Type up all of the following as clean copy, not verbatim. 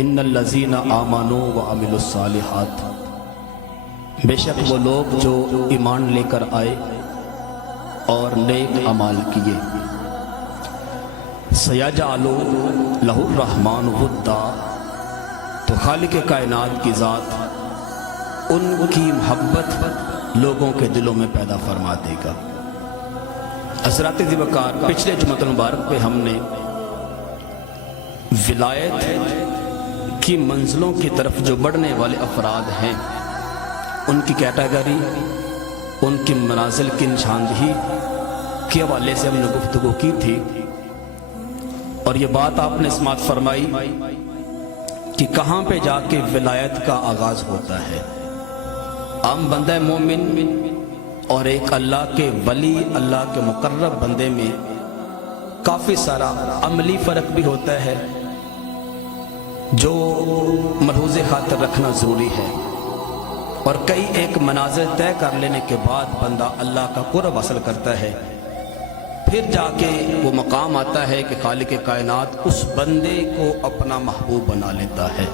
ان الذین آمنوا وعملوا الصالحات، بے شک وہ لوگ جو ایمان لے کر آئے اور نیک اعمال کیے، سیجعل لہ الرحمن ودا، تو خالق کائنات کی ذات ان کی محبت لوگوں کے دلوں میں پیدا فرما دے گا۔ حضرات ذوالفقار، پچھلے جمعۃ المبارک پہ ہم نے ولایت کی منزلوں کی طرف جو بڑھنے والے افراد ہیں ان کی کیٹیگری، ان کی منازل کی نشاندہی کے حوالے سے ہم نے گفتگو کی تھی، اور یہ بات آپ نے سماعت فرمائی کہ کہاں پہ جا کے ولایت کا آغاز ہوتا ہے۔ عام بندہ مومن اور ایک اللہ کے ولی، اللہ کے مقرب بندے میں کافی سارا عملی فرق بھی ہوتا ہے جو ملحوظ خاطر رکھنا ضروری ہے، اور کئی ایک منازل طے کر لینے کے بعد بندہ اللہ کا قرب حاصل کرتا ہے، پھر جا کے وہ مقام آتا ہے کہ خالق کائنات اس بندے کو اپنا محبوب بنا لیتا ہے،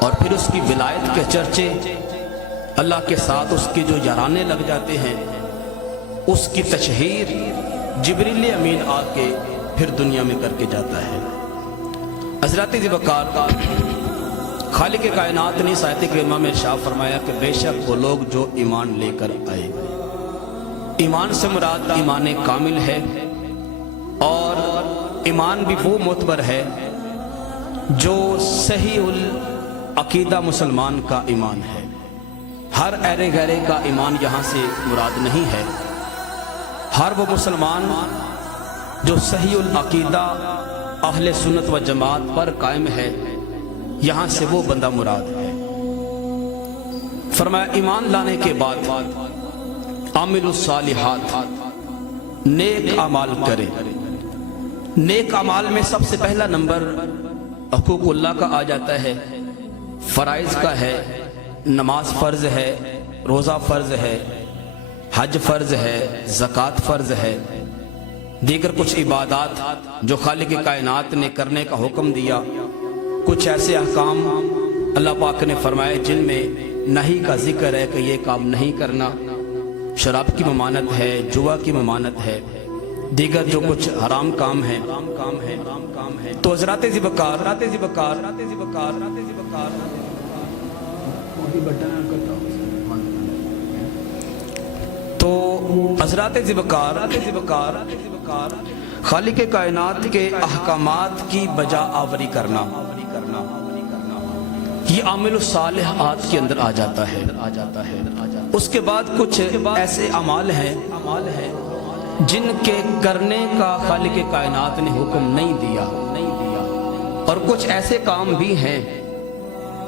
اور پھر اس کی ولایت کے چرچے اللہ کے ساتھ اس کے جو یارانے لگ جاتے ہیں، اس کی تشہیر جبریل امین آ کے پھر دنیا میں کر کے جاتا ہے۔ حضرات ذوالفقار، خالق کائنات نے اس آیت کریمہ میں ارشاد فرمایا کہ بے شک وہ لوگ جو ایمان لے کر آئے، ایمان سے مراد ایمان کامل ہے، اور ایمان بھی وہ معتبر ہے جو صحیح العقیدہ مسلمان کا ایمان ہے۔ ہر ایرے غیرے کا ایمان یہاں سے مراد نہیں ہے، ہر وہ مسلمان جو صحیح العقیدہ اہل سنت و جماعت پر قائم ہے، یہاں سے وہ بندہ مراد ہے۔ فرمایا ایمان لانے کے بعد عامل الصالحات، نیک اعمال کرے۔ نیک اعمال میں سب سے پہلا نمبر حقوق اللہ کا آ جاتا ہے، فرائض کا ہے، نماز فرض ہے، روزہ فرض ہے، حج فرض ہے، زکوٰۃ فرض ہے، دیگر کچھ عبادات جو خالق کائنات نے کرنے کا حکم دیا، کچھ ایسے احکام اللہ پاک نے فرمائے جن میں نہیں کا ذکر ہے کہ یہ کام نہیں کرنا، شراب کی ممانعت ہے، جوا کی ممانعت ہے، دیگر جو کچھ حرام کام ہیں۔ تو حضرات ذوالفقار، تو حضرات ذوالفقار، خالق کائنات کے احکامات کی بجا آوری کرنا، یہ عامل الصالحات کے اندر آ جاتا ہے۔ اس کے بعد کچھ ایسے اعمال ہیں جن کے کرنے کا خالق کائنات نے حکم نہیں دیا، اور کچھ ایسے کام بھی ہیں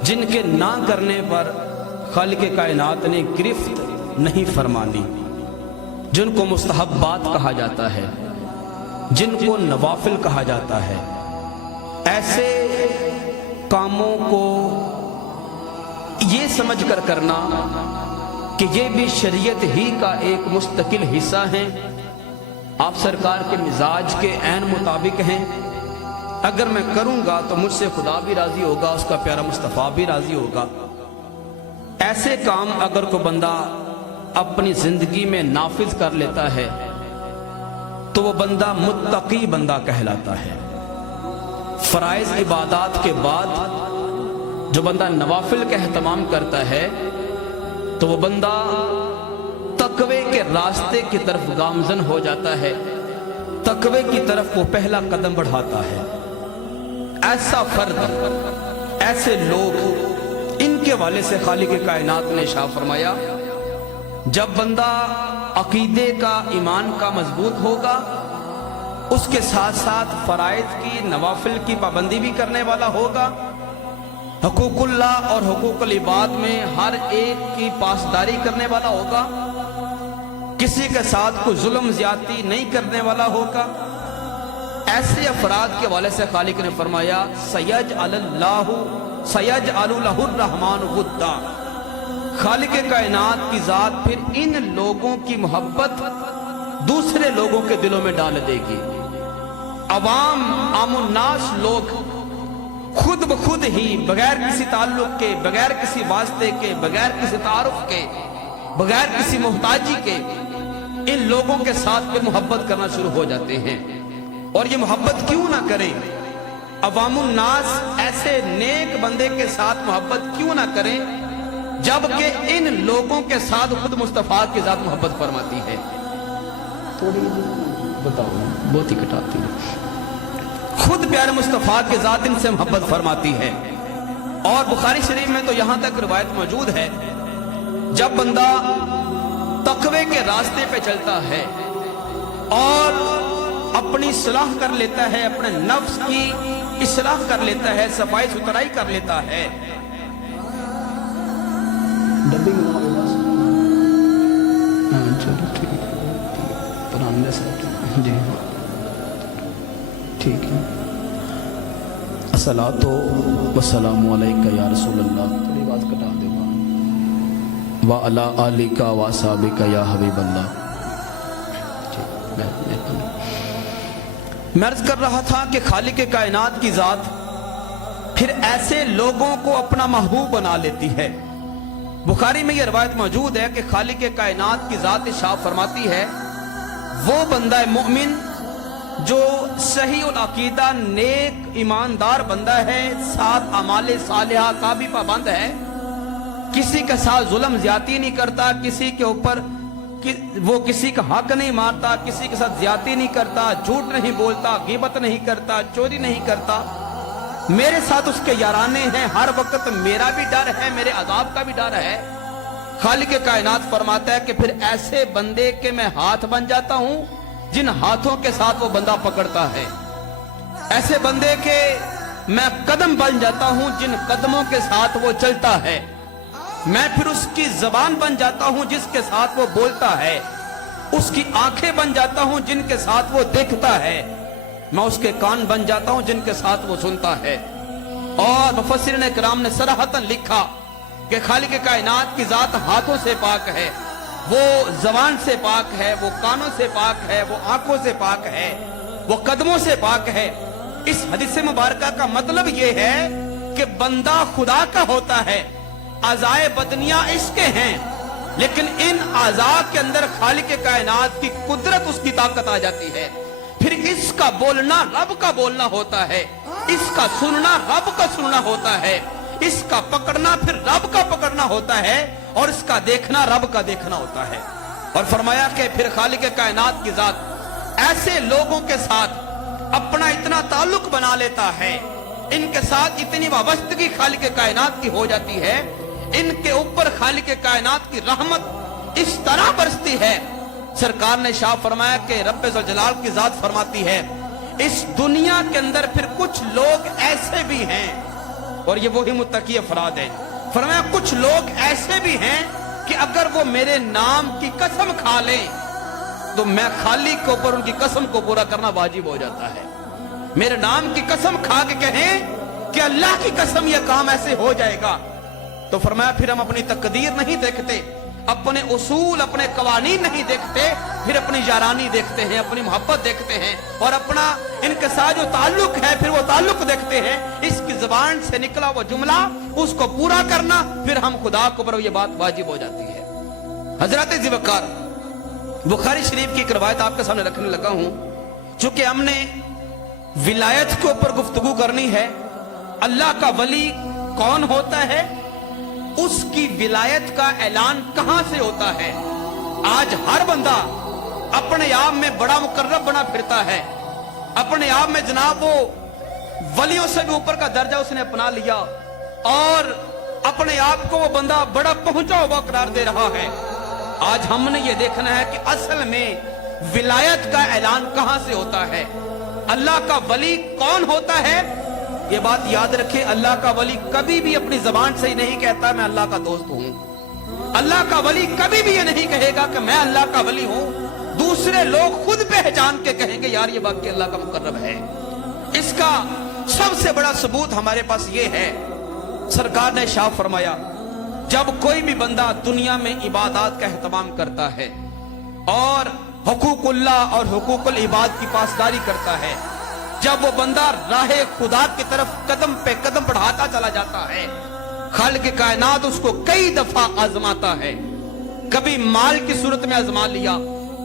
جن کے نہ کرنے پر خالق کائنات نے گرفت نہیں فرمانی، جن کو مستحبات کہا جاتا ہے، جن کو نوافل کہا جاتا ہے۔ ایسے کاموں کو یہ سمجھ کر کرنا کہ یہ بھی شریعت ہی کا ایک مستقل حصہ ہیں، آپ سرکار کے مزاج کے عین مطابق ہیں، اگر میں کروں گا تو مجھ سے خدا بھی راضی ہوگا، اس کا پیارا مصطفیٰ بھی راضی ہوگا۔ ایسے کام اگر کوئی بندہ اپنی زندگی میں نافذ کر لیتا ہے تو وہ بندہ متقی بندہ کہلاتا ہے۔ فرائض عبادات کے بعد جو بندہ نوافل کا اہتمام کرتا ہے تو وہ بندہ تقوی کے راستے کی طرف گامزن ہو جاتا ہے، تقوی کی طرف وہ پہلا قدم بڑھاتا ہے۔ ایسا فرد، ایسے لوگ، ان کے حوالے سے خالق کائنات نے ارشاد فرمایا جب بندہ عقیدے کا، ایمان کا مضبوط ہوگا، اس کے ساتھ ساتھ فرائض کی، نوافل کی پابندی بھی کرنے والا ہوگا، حقوق اللہ اور حقوق العباد میں ہر ایک کی پاسداری کرنے والا ہوگا، کسی کے ساتھ کوئی ظلم زیادتی نہیں کرنے والا ہوگا، ایسے افراد کے حوالے سے خالق نے فرمایا سیجعل لہ الرحمن ودا، خالق کائنات کی ذات پھر ان لوگوں کی محبت دوسرے لوگوں کے دلوں میں ڈال دے گی۔ عوام، عام الناس لوگ खुद बखुद ही बगैर किसी ताल्लुक के, बगैर किसी वास्ते के, बगैर किसी तारुफ के, बगैर किसी मोहताजी के इन लोगों के साथ पे मोहब्बत करना शुरू हो जाते हैं। और ये मोहब्बत क्यों ना करें, अवामुन नास ऐसे नेक बंदे के साथ मोहब्बत क्यों ना करें जबकि इन लोगों के साथ खुद मुस्तफा की जात मोहब्बत फरमाती है। थोड़ी बताओ, बहुत ही कटाती है। खुद प्यारे मुस्तफा की जात इनसे मोहब्बत फरमाती है। और बुखारी शरीफ में तो यहां तक रिवायत मौजूद है, जब बंदा तकवे के रास्ते पे चलता है और अपनी इस्लाह कर लेता है, अपने नफ्स की इस्लाह कर लेता है, सफाई सुथराई कर लेता है, चलो ठीक जी ठीक है। अस्सलातु वस्सलामु अलैका या रसूलल्लाह, थोड़ी बात कटा दे व अला आलिका व असहाबिका या हबीबल्लाह। मैं अर्ज कर रहा था कि खालिक कायनात की जात फिर ऐसे लोगों को अपना महबूब बना लेती है। बुखारी में यह रवायत मौजूद है कि खालिक कायनात की जात इरशाद फरमाती है, वो बंदा मोमिन जो सही उल अकीदा नेक ईमानदार बंदा है, साथ अमाले सालिहा का भी पाबंद है, किसी के साथ जुल्म ज्यादती नहीं करता, किसी के ऊपर वो किसी का हक नहीं मारता, किसी के साथ ज्यादती नहीं करता, झूठ नहीं बोलता, गिबत नहीं करता, चोरी नहीं करता, मेरे साथ उसके याराने हैं, हर वक्त मेरा भी डर है, मेरे अजाब का भी डर है। खालिक कायनात फरमाता है कि फिर ऐसे बंदे के मैं हाथ बन जाता हूं जिन हाथों के साथ वो बंदा पकड़ता है, ऐसे बंदे के मैं कदम बन जाता हूं जिन कदमों के साथ वो चलता है, मैं फिर उसकी जबान बन जाता हूं जिसके साथ वो बोलता है, उसकी आंखें बन जाता हूं जिनके साथ वो देखता है, मैं उसके कान बन जाता हूं जिनके साथ वो सुनता है। और मुफस्सिरीन किराम ने सराहतन लिखा कि खालिक कायनात की जात हाथों से पाक है, वो जबान से पाक है, वो कानों से पाक है, वो आंखों से पाक है, वो कदमों से पाक है। इस हदीस मुबारका का मतलब ये है कि बंदा खुदा का होता है, अज़ाए बदनिया इसके हैं, लेकिन इन अज़ा के अंदर खालिक कायनात की कुदरत उसकी ताकत आ जाती है। फिर इसका बोलना रब का बोलना होता है, इसका सुनना रब का सुनना होता है, इसका पकड़ना फिर रब का पकड़ना होता है, और इसका देखना रब का देखना होता है। और फरमाया कि फिर खालिक कायनात की जात ऐसे लोगों के साथ अपना इतना ताल्लुक बना लेता है, इनके साथ इतनी वाबस्तगी खालिक कायनात की हो जाती है, इनके ऊपर खालिक कायनात की रहमत इस तरह बरसती है। सरकार ने शाह फरमाया कि रब्बे ज़ुल जलाल की जात फरमाती है, इस दुनिया के अंदर फिर कुछ लोग ऐसे भी हैं, और ये वही मुत्तकी अफराद है, फरमाया कुछ लोग ऐसे भी हैं कि अगर वो मेरे नाम की कसम खा लें तो मैं खालिक के ऊपर उनकी कसम को पूरा करना वाजिब हो जाता है। मेरे नाम की कसम खा के कहें कि अल्लाह की कसम यह काम ऐसे हो जाएगा, तो फरमाया फिर हम अपनी तकदीर नहीं देखते, अपने उसूल अपने कवानीन नहीं देखते, फिर अपनी यारानी देखते हैं, अपनी मोहब्बत देखते हैं, और अपना इनके साथ जो ताल्लुक है फिर वो ताल्लुक देखते हैं। इसकी जुबान से निकला वो जुमला उसको पूरा करना, फिर हम खुदा को पर ये बात वाजिब हो जाती है। हजरत ज़िवकार बुखारी शरीफ की एक रवायत आपके सामने रखने लगा हूं, चूंकि हमने विलायत के ऊपर गुफ्तगू करनी है, अल्लाह का वली कौन होता है, उसकी विलायत का ऐलान कहां से होता है। आज हर बंदा अपने आप में बड़ा मुकर्रब बना फिरता है, अपने आप में जनाब वो वलियों से भी ऊपर का दर्जा उसने अपना लिया, और अपने आप को वो बंदा बड़ा पहुंचा हुआ करार दे रहा है। आज हमने ये देखना है कि असल में विलायत का ऐलान कहां से होता है, अल्लाह का वली कौन होता है। ये बात याद रखें, अल्लाह का वली कभी भी अपनी जबान से ही नहीं कहता मैं अल्लाह का दोस्त हूं। अल्लाह का वली कभी भी ये नहीं कहेगा कि मैं अल्लाह का वली हूं, दूसरे लोग खुद पहचान के कहेंगे यार ये बाकी अल्लाह का मुकर्रब है। इसका सबसे बड़ा सबूत हमारे पास ये है, सरकार ने शाह फरमाया, जब कोई भी बंदा दुनिया में इबादत का एहतमाम करता है और हुकूकुल्लाह और हुकूकुल इबाद की पासदारी करता है, जब वो बंदा राहे खुदा की तरफ कदम पे कदम चला जाता है। खालिक कायनात उसको कई दफा आजमाता है। कभी माल की सूरत में आजमा लिया,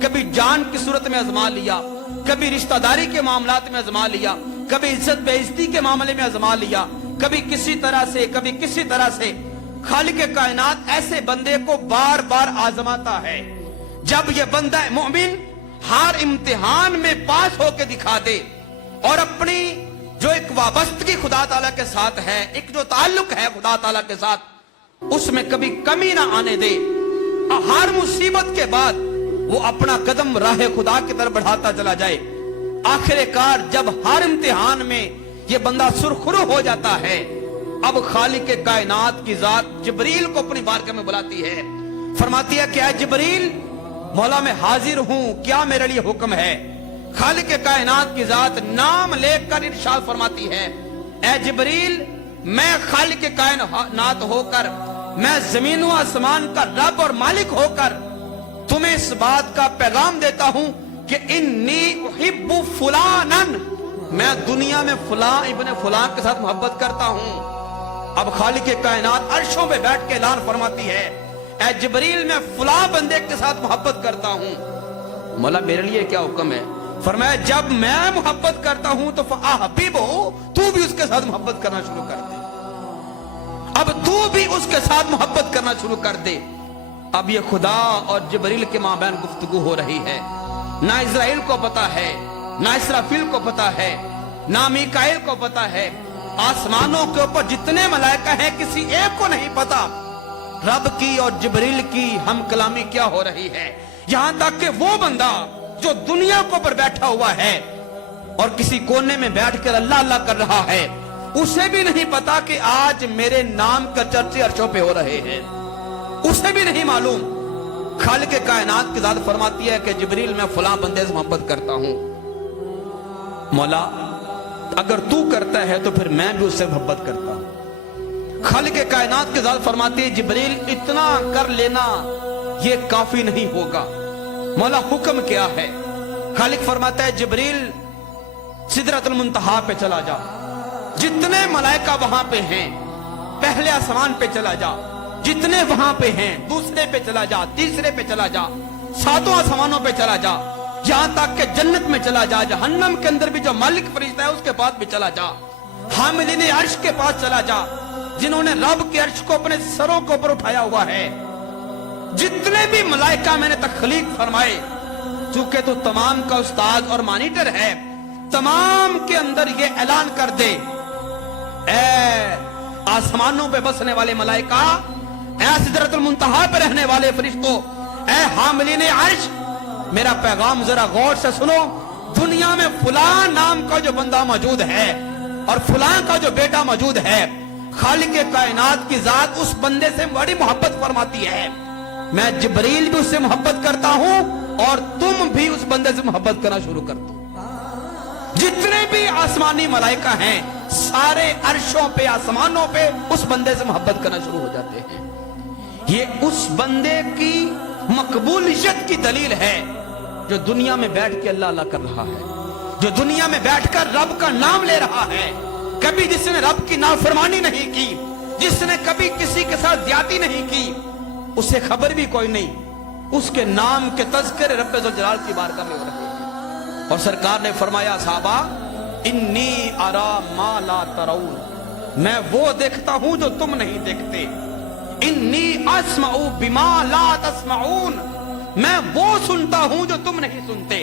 कभी जान की सूरत में आजमा लिया, कभी रिश्तेदारी के मामलात में आजमा लिया, कभी इज्जत बेइज्जती के मामले में आजमा लिया, कभी किसी तरह से, कभी किसी तरह से। खालिक कायनात ऐसे बंदे को बार बार आजमाता है। जब यह बंदा मोमिन हर इम्तिहान में पास होकर दिखा दे और अपनी जो एक वाबस्तगी खुदा ताला के साथ है, एक जो ताल्लुक है खुदा ताला के साथ, उसमें कभी कमी ना आने दे, हर मुसीबत के बाद वो अपना कदम राह खुदा की तरफ बढ़ाता चला जाए। आखिरकार जब हर इम्तिहान में ये बंदा सुरखरू हो जाता है, अब खालिक के कायनात की जात जिब्रील को अपनी बारगाह में बुलाती है, फरमाती है क्या जिब्रील, मौला मैं हाजिर हूं, क्या मेरे लिए हुक्म है। खालिक के कायनात की जात नाम लेकर इरशाद फरमाती है, ऐ जिब्रील, मैं खालिक के कायनात होकर, मैं जमीन व आसमान का रब और मालिक होकर तुम्हें इस बात का पैगाम देता हूं कि इन्नी उहिब्बु फुलानन, मैं दुनिया में फुला इब्ने फुलां के साथ मोहब्बत करता हूं। अब खालिक के कायनात अर्शों पे बैठ के ऐलान फरमाती है, ऐ जिब्रील, मैं फुला बंदे के साथ मोहब्बत करता हूं। मौला मेरे लिए क्या हुक्म है। फरमाया जब मैं मोहब्बत करता हूं तो फअहबिबु, तू भी उसके साथ मोहब्बत करना शुरू कर दे। अब तू भी उसके साथ मोहब्बत करना शुरू कर दे। अब ये खुदा और जिब्रील के माबैन गुफ्तगू हो रही है। ना इज़राइल को पता है, ना इसराफील को पता है, ना मीकाईल को पता है। आसमानों के ऊपर जितने मलाइका हैं किसी एक को नहीं पता रब की और जिब्रील की हम कलामी क्या हो रही है। यहां तक कि वो बंदा जो दुनिया के ऊपर बैठा हुआ है और किसी कोने में बैठकर अल्लाह अल्लाह कर रहा है, उसे भी नहीं पता कि आज मेरे नाम का चर्चे अर्शों पे हो रहे हैं, उसे भी नहीं मालूम। खालिक के कायनात की जात फरमाती है कि जिब्रील, मैं फलां बंदे से मोहब्बत करता हूं। मौला अगर तू करता है तो फिर मैं भी उससे मोहब्बत करता हूं। खालिक के कायनात की जात फरमाती है, जिब्रील, इतना कर लेना ये काफी नहीं होगा। मौला हुक्म क्या है। खालिक फरमाता है, जिब्रील, सिदरतुल मुंतहा पे चला जा, जितने मलाइका वहां पे हैं पहले आसमान पे चला जा, जितने वहां पे हैं दूसरे पे चला जा, तीसरे पे चला जा, सातों आसमानों पे चला जा, यहां तक के जन्नत में चला जा, जहन्नम के अंदर भी जो मालिक फरिश्ता है उसके पास भी चला जा, हामिलीन अर्श के पास चला जा, जिन्होंने रब के अर्श को अपने सरों के ऊपर उठाया हुआ है। जितने भी मलाइका मैंने तख्लीक फरमाए, चूंकि तो तमाम का उस्ताद और मॉनिटर है, तमाम के अंदर ये ऐलान कर दे, ऐ आसमानों पे बसने वाले मलाइका, ऐ सिदरतुल मुंतहा पे रहने वाले फरिश्तों, ऐ हामिलीन अर्श, मेरा पैगाम जरा गौर से सुनो। दुनिया में फलां नाम का जो बंदा मौजूद है और फलां का जो बेटा मौजूद है, खालिक के कायनात की जात उस बंदे से बड़ी मोहब्बत फरमाती है। मैं जिब्रील भी उससे मोहब्बत करता हूं और तुम भी उस बंदे से मोहब्बत करना शुरू कर दो। जितने भी आसमानी मलाइका हैं सारे अर्शों पे, आसमानों पे उस बंदे से मोहब्बत करना शुरू हो जाते हैं। ये उस बंदे की मकबूलियत की दलील है जो दुनिया में बैठ के अल्लाह अल्लाह कर रहा है, जो दुनिया में बैठकर रब का नाम ले रहा है। कभी जिसने रब की नाफरमानी नहीं की, जिसने कभी किसी के साथ ज्यादती नहीं की, उसे खबर भी कोई नहीं, उसके नाम के तज़किरे रब्बे ज़ुल जलाल की बारगाह में हो रहे हैं। और सरकार ने फरमाया, साहबा, इन्नी अरा मा ला तरऊन, मैं वो देखता हूं जो तुम नहीं देखते। इन्नी अस्मऊ बिमा ला तस्मऊन, मैं वो सुनता हूं जो तुम नहीं सुनते।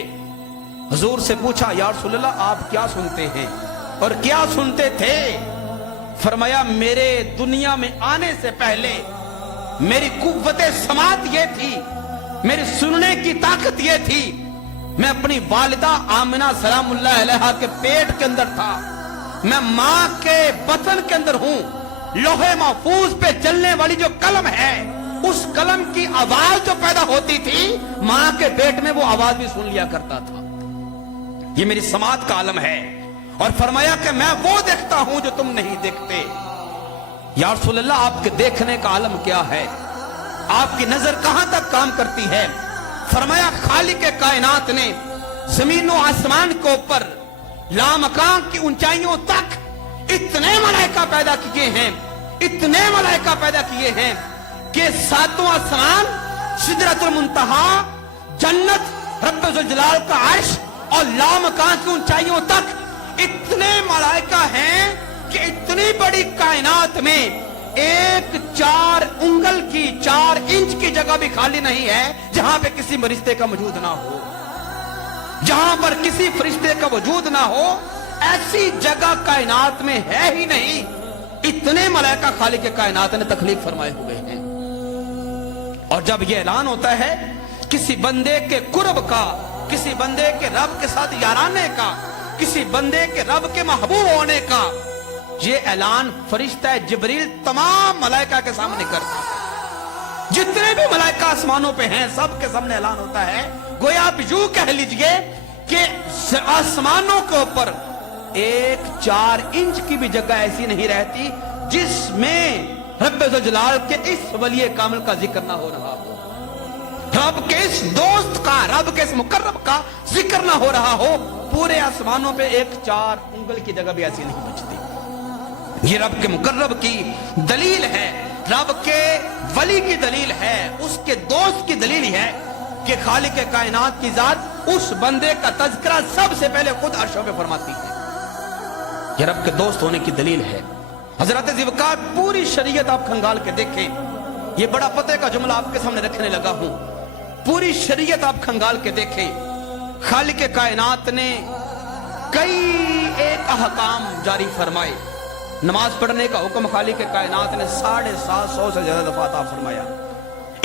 हुजूर से पूछा, या रसूलल्लाह, आप क्या सुनते हैं और क्या सुनते थे। फरमाया, मेरे दुनिया में आने से पहले मेरी कुव्वते समात ये थी, मेरी सुनने की ताकत ये थी, मैं अपनी वालिदा आमिना सलामुल्लाह अलैहा के पेट के अंदर था, मैं मां के बतन के अंदर हूं। लोहे महफूज पे चलने वाली जो कलम है, उस कलम की आवाज जो पैदा होती थी, मां के पेट में वो आवाज भी सुन लिया करता था। ये मेरी समात का आलम है। और फरमाया कि मैं वो देखता हूं जो तुम नहीं देखते। या रसूलल्लाह, आपके देखने का आलम क्या है, आपकी नजर कहां तक काम करती है। फरमाया, खालिक के कायनात ने जमीन और आसमान के ऊपर लामकान की ऊंचाइयों तक इतने मलाइका मलाइका पैदा किए हैं, इतने मलाइका पैदा किए हैं कि सातवां आसमान, सिदरतुल मुंतहा, जन्नत, रब्बुल जलाल का अर्श और लामकान की ऊंचाइयों तक इतने मलाइका हैं कि इतनी बड़ी कायनात में एक 4 उंगल की 4 इंच की जगह भी खाली नहीं है जहां पे किसी फरिश्ते का वजूद ना हो, जहां पर किसी फरिश्ते का वजूद ना हो, ऐसी जगह कायनात में है ही नहीं। इतने मलाइका खालिक के कायनात ने तखलीक फरमाए हुए हैं। और जब यह ऐलान होता है किसी बंदे के कुर्ब का, किसी बंदे के रब के साथ याराने का, किसी बंदे के रब के महबूब होने का, ये ऐलान फरिश्ता जिब्रील तमाम मलाइका के सामने करता है। जितने भी मलाइका आसमानों पे हैं सबके सामने ऐलान होता है। गोया आप यूं कह लीजिए कि आसमानों के ऊपर एक 4 इंच की भी जगह ऐसी नहीं रहती जिसमें रब्बुल जलाल के इस वली कामिल का जिक्र ना हो रहा हो, रब के इस दोस्त का, रब के इस मुकर्रब का जिक्र ना हो रहा हो। पूरे आसमानों पे एक 4 उंगल की जगह भी ऐसी नहीं बचती। ये रब के मुकर्रब की दलील है, रब के वली की दलील है, उसके दोस्त की दलील है कि खालिक के कायनात की जात उस बंदे का तज़किरा सबसे पहले खुद अर्शों पे फरमाती है। ये रब के दोस्त होने की दलील है। हजरत ज़िवकार पूरी शरीयत आप खंगाल के देखें, ये बड़ा पते का जुमला आपके सामने रखने लगा हूं। पूरी शरीयत आप खंगाल के देखें, खालिक के कायनात ने कई एक अहकाम जारी फरमाए। नमाज पढ़ने का हुक्म खालिक के कायनात ने 750 से ज्यादा दफा अता फरमाया।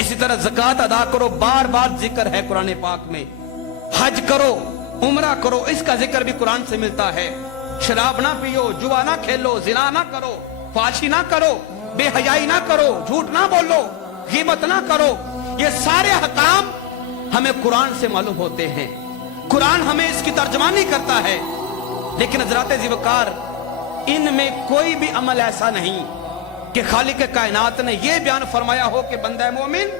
इसी तरह ज़कात अदा करो, बार बार जिक्र है कुरान पाक में। हज करो, उम्रा करो, इसका जिक्र भी कुरान से मिलता है। शराब ना पियो, जुआ ना खेलो, जिना ना करो, फाशी ना करो, बेहयाई ना करो, झूठ ना बोलो, ग़ीबत ना करो। ये सारे अहकाम हमें कुरान से मालूम होते हैं, कुरान हमें इसकी तर्जमानी करता है। लेकिन हज़रत ज़िवकार इनमें कोई भी अमल ऐसा नहीं कि खालिक के कायनात ने यह बयान फरमाया हो कि बंदा मोमिन,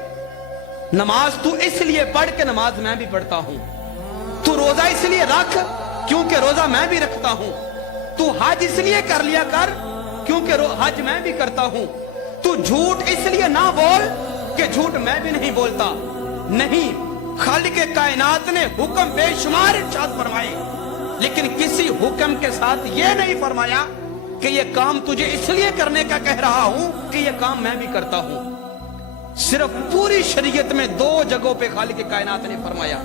नमाज तू इसलिए पढ़ के नमाज मैं भी पढ़ता हूं, तू रोजा इसलिए रख क्योंकि रोजा मैं भी रखता हूं, तू हज इसलिए कर लिया कर क्योंकि हज मैं भी करता हूं, तू झूठ इसलिए ना बोल कि झूठ मैं भी नहीं बोलता। नहीं, खालिक के कायनात ने हुक्म बेशुमार इरशाद फरमाए, लेकिन किसी हुक्म के साथ यह नहीं फरमाया कि यह काम तुझे इसलिए करने का कह रहा हूं कि यह काम मैं भी करता हूं। सिर्फ पूरी शरीयत में 2 जगहों पे खालिक के कायनात ने फरमाया,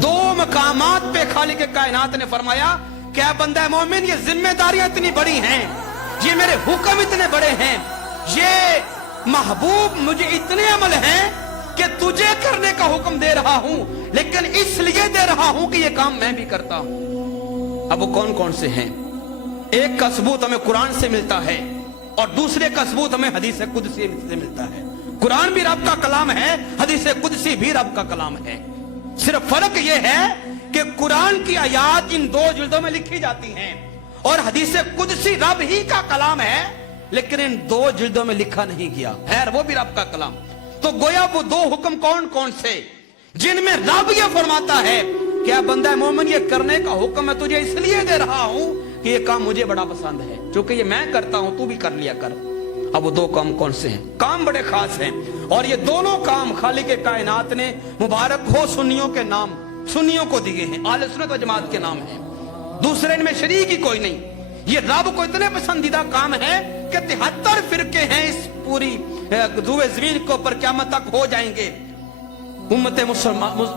2 मकामात पे खालिक के कायनात ने फरमाया, क्या बंदा मोमिन ये जिम्मेदारियां इतनी बड़ी हैं, ये मेरे हुक्म इतने बड़े हैं, ये महबूब मुझे इतने अमल हैं कि तुझे करने का हुक्म दे रहा हूं, लेकिन इसलिए दे रहा हूं कि यह काम मैं भी करता हूं। अब वो कौन कौन से हैं? एक का सबूत हमें कुरान से मिलता है और दूसरे का सबूत हमें हदीस कुदसी से मिलता है। कुरान भी रब का कलाम है, हदीस कुदसी भी रब का कलाम है। सिर्फ फर्क यह है कि कुरान की आयात इन 2 जिल्दों में लिखी जाती हैं और हदीस कुदसी रब ही का कलाम है, लेकिन इन 2 जिल्दों में लिखा नहीं गया है, वो भी रब का कलाम। तो गोया वो 2 हुक्म कौन कौन से जिनमें रब ये फरमाता है, क्या बंदा मोमिन ये करने का हुक्म मैं तुझे इसलिए दे रहा हूं कि ये काम मुझे बड़ा पसंद है, क्योंकि ये मैं करता हूं, तू भी कर लिया कर। अब वो 2 काम कौन से हैं? काम बड़े खास हैं और ये दोनों काम खालिक के कायनात ने मुबारक हो सुन्नियों के नाम, सुन्नियों को दिए हैं, आले सुन्नत व जमात के नाम है, दूसरे इनमें शरीक ही कोई नहीं। ये रब को इतने पसंदीदा काम है कि 73 फिरके हैं इस पूरी दुए ज़मीन के ऊपर क़यामत तक हो जाएंगे उम्मत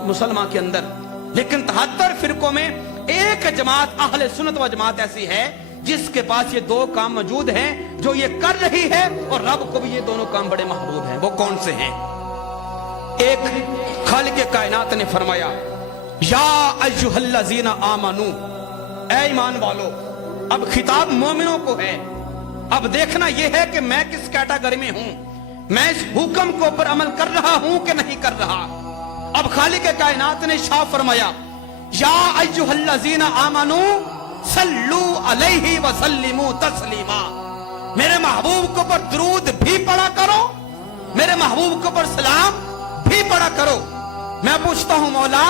मुसलमान के अंदर, लेकिन 73 फिरकों में एक जमात अहले सुन्नत व जमात ऐसी है जिसके पास ये 2 काम मौजूद हैं, जो ये कर रही है और रब को भी ये दोनों काम बड़े महबूब हैं। वो कौन से हैं? एक, खालिक कायनात ने फरमाया, या अय्युहल्लज़ीना आमनू, ऐ ईमान वालो। अब खिताब मोमिनों को है। अब देखना यह है कि मैं किस कैटेगरी में हूं, मैं इस हुक्म के ऊपर अमल कर रहा हूं कि नहीं कर रहा। अब खालिक कायनात ने शाह फरमाया, या अय्युहल्लज़ीना आमनू सल्लू अलैहि व सल्लिमू तस्लीमा। मेरे महबूब के ऊपर दुरूद भी पढ़ा करो, मेरे महबूब के ऊपर सलाम भी पढ़ा करो। मैं पूछता हूं मौला,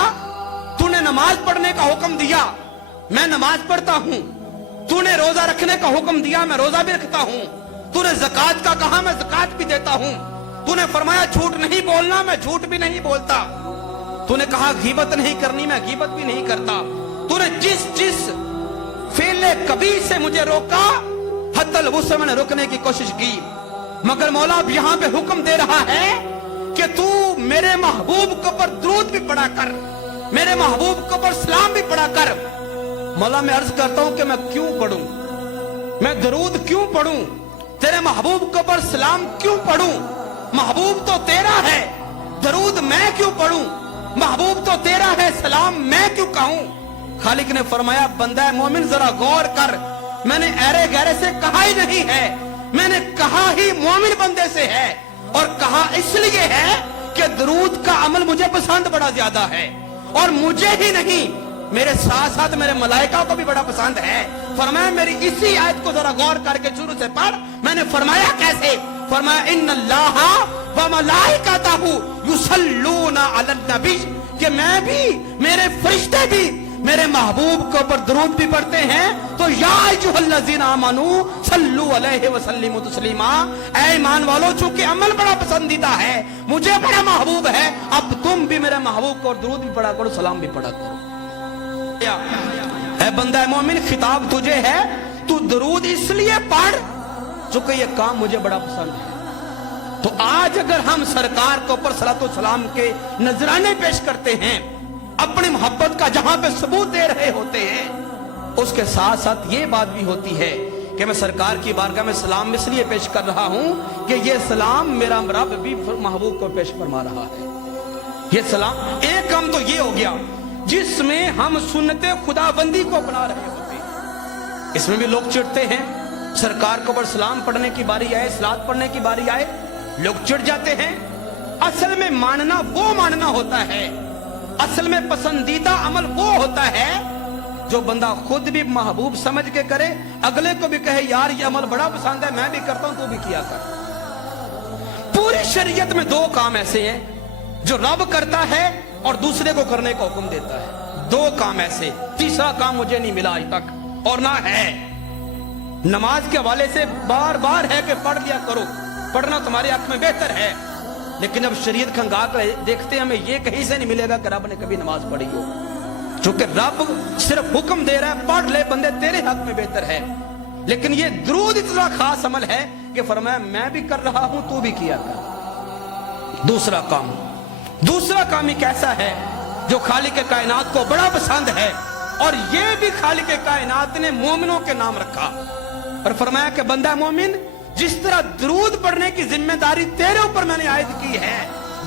तूने नमाज पढ़ने का हुक्म दिया, मैं नमाज पढ़ता हूं, तूने रोजा रखने का हुक्म दिया, मैं रोजा भी रखता हूं। तूने ज़कात का कहा, मैं ज़कात भी देता हूं। तूने फरमाया झूठ नहीं बोलना, मैं झूठ भी नहीं बोलता। तूने कहा गीबत नहीं करनी, मैं गीबत भी नहीं करता। तूने जिस फेले कभी से मुझे रोका, हत्तल उससे मैंने रुकने की कोशिश की। मगर मौला अब यहां पे हुक्म दे रहा है कि तू मेरे महबूब के ऊपर दरूद भी पढ़ा कर, मेरे महबूब के ऊपर सलाम भी पढ़ा कर। मौला मैं अर्ज करता हूं कि मैं क्यों पढ़ूं, मैं दरूद क्यों पढ़ूं, तेरे महबूब के ऊपर सलाम क्यों पढ़ूं? महबूब तो तेरा है, दरूद मैं क्यों पढ़ूं? महबूब तो तेरा है, सलाम मैं क्यों कहूं? खालिक ने फरमाया बंदा मोमिन जरा गौर कर, मैंने ऐरे गहरे से कहा ही नहीं है, मैंने कहा ही मोमिन बंदे से है। और कहा इसलिए है कि दरूद का अमल मुझे पसंद बड़ा ज्यादा है, और मुझे ही नहीं मेरे साथ साथ मेरे मलाइका को भी बड़ा पसंद है। फरमाया मेरी इसी आयत को जरा गौर करके शुरू से पढ़। मैंने फरमाया कैसे? फरमाया इन्नल्लाह व मलाइकतहु युसल्लूना अलन नबी, कि मैं भी, मेरे फरिश्ते भी मेरे महबूब के ऊपर दरूद भी पढ़ते हैं। तो या अय्युहल्लज़ीना आमनू सल्लु अलैहि व सल्लिमू तस्लीमा, ऐ ईमान वालों चूंकि अमल बड़ा पसंदीदा है, मुझे बड़ा महबूब है, अब तुम भी मेरे महबूब को दरूद भी पढ़ा करो, सलाम भी पढ़ा करो। ऐ बंदा मोमिन खिताब तुझे है, तू दरूद इसलिए पढ़ चूंकि ये काम मुझे बड़ा पसंद है। तो आज अगर हम सरकार के ऊपर सलातो सलाम के नजराने पेश करते हैं, अपनी मोहब्बत का जहां पे सबूत दे रहे होते हैं, उसके साथ साथ ये बात भी होती है कि मैं सरकार की बारगाह में सलाम इसलिए पेश कर रहा हूं कि ये सलाम मेरा रब भी महबूब को पेश फरमा रहा है। ये सलाम एक काम तो ये हो गया जिसमें हम सुन्नते खुदाबंदी को अपना रहे होते हैं। इसमें भी लोग चिढ़ते हैं, सरकार को ऊपर सलाम पढ़ने की बारी आए, सलात पढ़ने की बारी आए, लोग चिढ़ जाते हैं। असल में मानना वो मानना होता है, असल में पसंदीदा अमल वो होता है जो बंदा खुद भी महबूब समझ के करे, अगले को भी कहे यार ये अमल बड़ा पसंद है, मैं भी करता हूं, तू भी किया कर। पूरी शरीयत में दो काम ऐसे हैं जो रब करता है और दूसरे को करने का हुक्म देता है। दो काम ऐसे, तीसरा काम मुझे नहीं मिला आज तक और ना है। नमाज के हवाले से बार बार है कि पढ़ लिया करो, पढ़ना तुम्हारे हक में बेहतर है, लेकिन अब शरीयत खंगा कर देखते हैं हमें ये कहीं से नहीं मिलेगा कि रब ने कभी नमाज पढ़ी हो। क्योंकि रब सिर्फ हुक्म दे रहा है पढ़ ले बंदे, तेरे हक में बेहतर है। लेकिन ये दरूद इतना खास अमल है कि फरमाया मैं भी कर रहा हूं, तू भी किया कर। दूसरा काम ही कैसा है जो खालिक के कायनात को बड़ा पसंद है, और ये भी खालिक के कायनात ने मोमिनों के नाम रखा और फरमाया कि बंदा मोमिन, जिस तरह दरूद पढ़ने की जिम्मेदारी तेरे ऊपर मैंने आयद की है,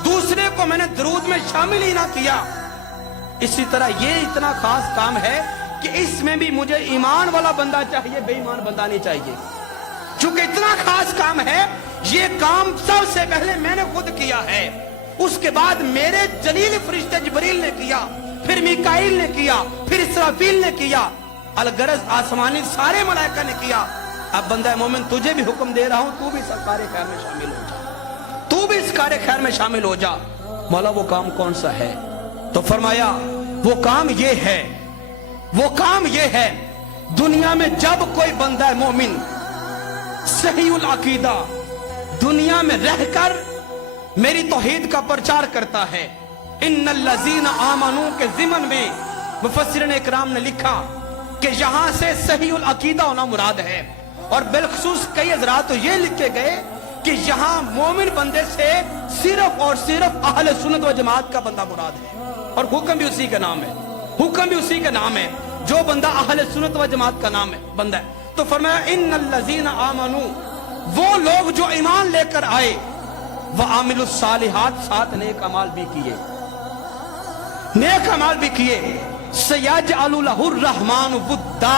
दूसरे को मैंने दरूद में शामिल ही ना किया, इसी तरह ये इतना खास काम है कि इसमें भी मुझे ईमान वाला बंदा चाहिए, बेईमान बंदा नहीं चाहिए। चूंकि इतना खास काम है, ये काम सबसे पहले मैंने खुद किया है, उसके बाद मेरे जलील फरिश्ते जिब्रील ने किया, फिर मीकाईल ने किया, फिर इसराफील ने किया, अलगरज आसमानी सारे मलाइका ने किया। अब बंदा मोमिन तुझे भी हुक्म दे रहा हूं, तू भी इस कार्य खैर में शामिल हो जा, तू भी इस कार्य खैर में शामिल हो जा। मौला वो काम कौन सा है? तो फरमाया वो काम ये है, वो काम ये है, दुनिया में जब कोई बंदा मोमिन सहीउल अकीदा दुनिया में रहकर मेरी तौहीद का प्रचार करता है, इन्नल्लज़ीना आमनू के ज़िमन में मुफस्सिरीन इकराम ने लिखा कि यहां से सहीउल अकीदा होना मुराद है, और बिलखुसूस कई हज़रात तो ये लिख के गए कि यहां मोमिन बंदे से सिर्फ और सिर्फ अहले सुन्नत व जमात का बंदा मुराद है, और हुक्म भी उसी का नाम है, हुक्म भी उसी का नाम है, जो बंदा अहले सुन्नत व जमात का नाम है बंदा है। तो फरमाया इन्नल्लज़ीना आमनू, वो लोग जो ईमान लेकर आए, वह आमिलुस सालिहात, साथ नेक अमाल भी किए, नेक अमाल भी किए, सयजअलु लहुर रहमान वुद्दा,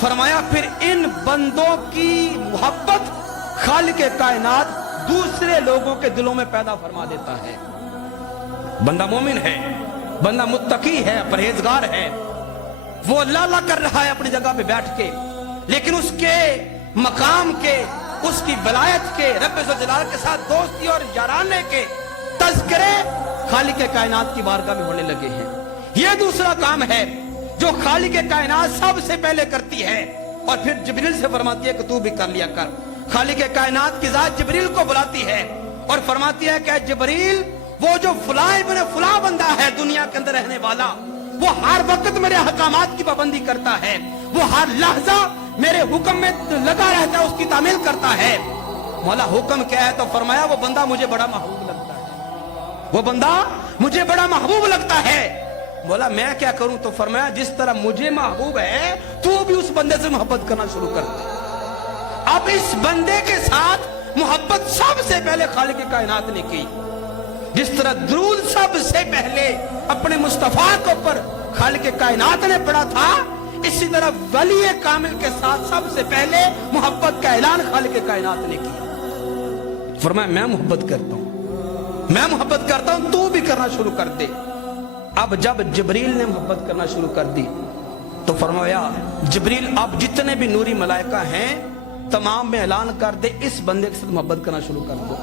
फरमाया फिर इन बंदों की मोहब्बत खालिक कायनात दूसरे लोगों के दिलों में पैदा फरमा देता है। बंदा मोमिन है, बंदा मुत्तकी है, परहेजगार है, वो अल्लाह अल्लाह कर रहा है अपनी जगह पे बैठ के, लेकिन उसके मकाम के, उसकी वलायत के, रब्बे ज़ुल-जलाल के साथ दोस्ती और याराने के तज़किरे खालिक कायनात की बारगाह में होने लगे हैं। यह दूसरा काम है जो खालिक कायनात सबसे पहले करती है और फिर जिब्रील से फरमाती है कि तू भी कर लिया कर। खालिक कायनात की जात जिब्रील को बुलाती है और फरमाती है कि जिब्रील, वो जो फुला इब्न फुला बंदा है दुनिया के अंदर रहने वाला, वो हर वक्त मेरे हकामात की पाबंदी करता है, वो हर लहजा मेरे हुक्म में लगा रहता है, उसकी तामील करता है। मौला हुक्म क्या है? तो फरमाया वो बंदा मुझे बड़ा महबूब लगता है, वो बंदा मुझे बड़ा महबूब लगता है। बोला मैं क्या करूं? तो फरमाया जिस तरह मुझे महबूब है तू भी उस बंदे से मोहब्बत करना शुरू कर दे। अब इस बंदे के साथ मोहब्बत सबसे पहले खालिक कायनात ने की। जिस तरह दुरूद सबसे पहले अपने मुस्तफा के ऊपर खालिक कायनात ने पढ़ा था, इसी तरह वली कामिल के साथ सबसे पहले मोहब्बत का ऐलान खालिक कायनात ने किया। फरमाया मैं मोहब्बत करता हूं, मैं मोहब्बत करता हूं, तू भी करना शुरू कर दे। अब जब जिब्रील ने मोहब्बत करना शुरू कर दी तो फरमाया जिब्रील अब जितने भी नूरी मलाइका हैं तमाम में ऐलान कर दे इस बंदे के साथ मोहब्बत करना शुरू कर दो।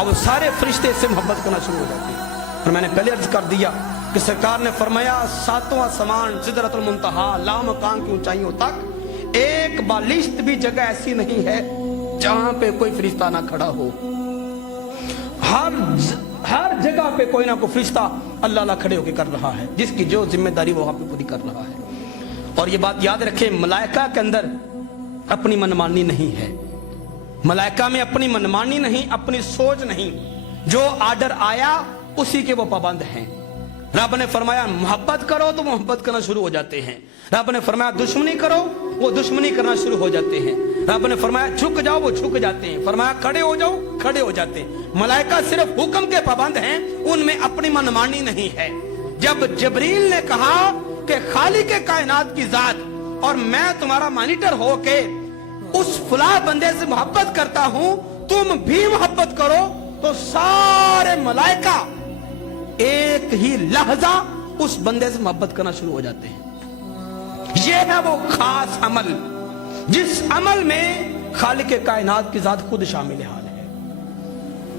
अब सारे फरिश्ते से मोहब्बत करना शुरू हो जाते हैं। और मैंने पहले अर्ज कर दिया कि सरकार ने फरमाया सातों आसमान सिदरतुल मुंतहा लामकान की ऊंचाइयों तक एक बालिश्त भी जगह ऐसी नहीं है जहां पे कोई फरिश्ता ना खड़ा हो। हर जगह पे कोई ना कोई फरिश्ता अल्लाह अल्लाह खड़े होकर कर रहा है, जिसकी जो जिम्मेदारी वो वहां पे पूरी कर रहा है। और ये बात याद रखें, मलाइका के अंदर अपनी मनमानी नहीं है, मलाइका में अपनी मनमानी नहीं, अपनी सोच नहीं, जो आर्डर आया उसी के वो पाबंद हैं। रब ने फरमाया मोहब्बत करो तो मोहब्बत करना शुरू हो जाते हैं। रब ने फरमाया दुश्मनी करो, वो दुश्मनी करना शुरू हो जाते हैं। रब ने फरमाया झुक जाओ, वो झुक जाते हैं। फरमाया खड़े हो जाओ, खड़े हो जाते हैं। मलाइका सिर्फ हुक्म के पाबंद हैं, उनमें अपनी मनमानी नहीं है। जब जिब्रील ने कहा कि खालिक कायनात की जात और मैं तुम्हारा मॉनिटर हो के उस फुला बंदे से मोहब्बत करता हूं, तुम भी मोहब्बत करो, तो सारे मलाइका एक ही लहजा उस बंदे से मोहब्बत करना शुरू हो जाते हैं। यह है वो खास अमल जिस अमल में खालिक कायनात की जात खुद शामिल हाल है।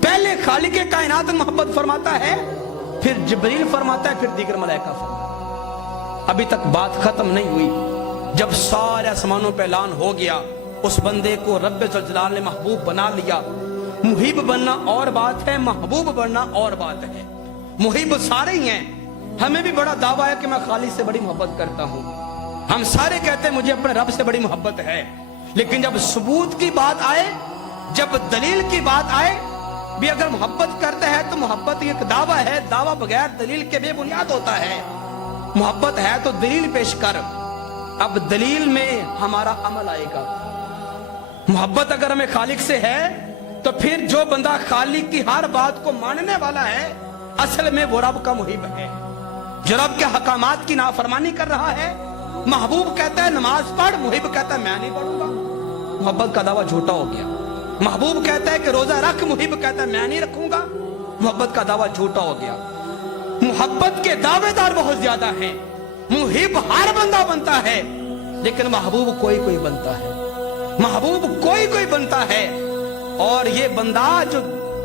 पहले खालिक कायनात मोहब्बत फरमाता है, फिर जिब्रील फरमाता है, फिर दीगर मलाइका फरमाता है। अभी तक बात खत्म नहीं हुई। जब सारे आसमानों पे ऐलान हो गया, उस बंदे को रब्बे जुल जलाल ने महबूब बना लिया। मुहिब बनना और बात है, महबूब बनना और बात है। मुहिब सारे ही हैं, हमें भी बड़ा दावा है कि मैं खालिक से बड़ी मोहब्बत करता हूं। हम सारे कहते हैं मुझे अपने रब से बड़ी मोहब्बत है, लेकिन जब सबूत की बात आए, जब दलील की बात आए, भी अगर मोहब्बत करते हैं तो मोहब्बत एक दावा है, दावा बगैर दलील के बेबुनियाद होता है। मोहब्बत है तो दलील पेश कर। अब दलील में हमारा अमल आएगा। मोहब्बत अगर हमें खालिक से है तो फिर जो बंदा खालिक की हर बात को मानने वाला है, असल में वो रब का मुहिब है। जो रब के हकामात की नाफरमानी कर रहा है, महबूब कहता है नमाज पढ़, मुहिब कहता है मैं नहीं पढ़ूंगा, मोहब्बत का दावा झूठा हो गया। महबूब कहता है कि रोजा रख, मुहिब कहता है मैं नहीं रखूंगा, मोहब्बत का दावा झूठा हो गया। मोहब्बत के दावेदार बहुत ज्यादा हैं। मुहिब हर बंदा बनता है, लेकिन महबूब कोई कोई बनता है, महबूब कोई कोई बनता है। और ये बंदा जो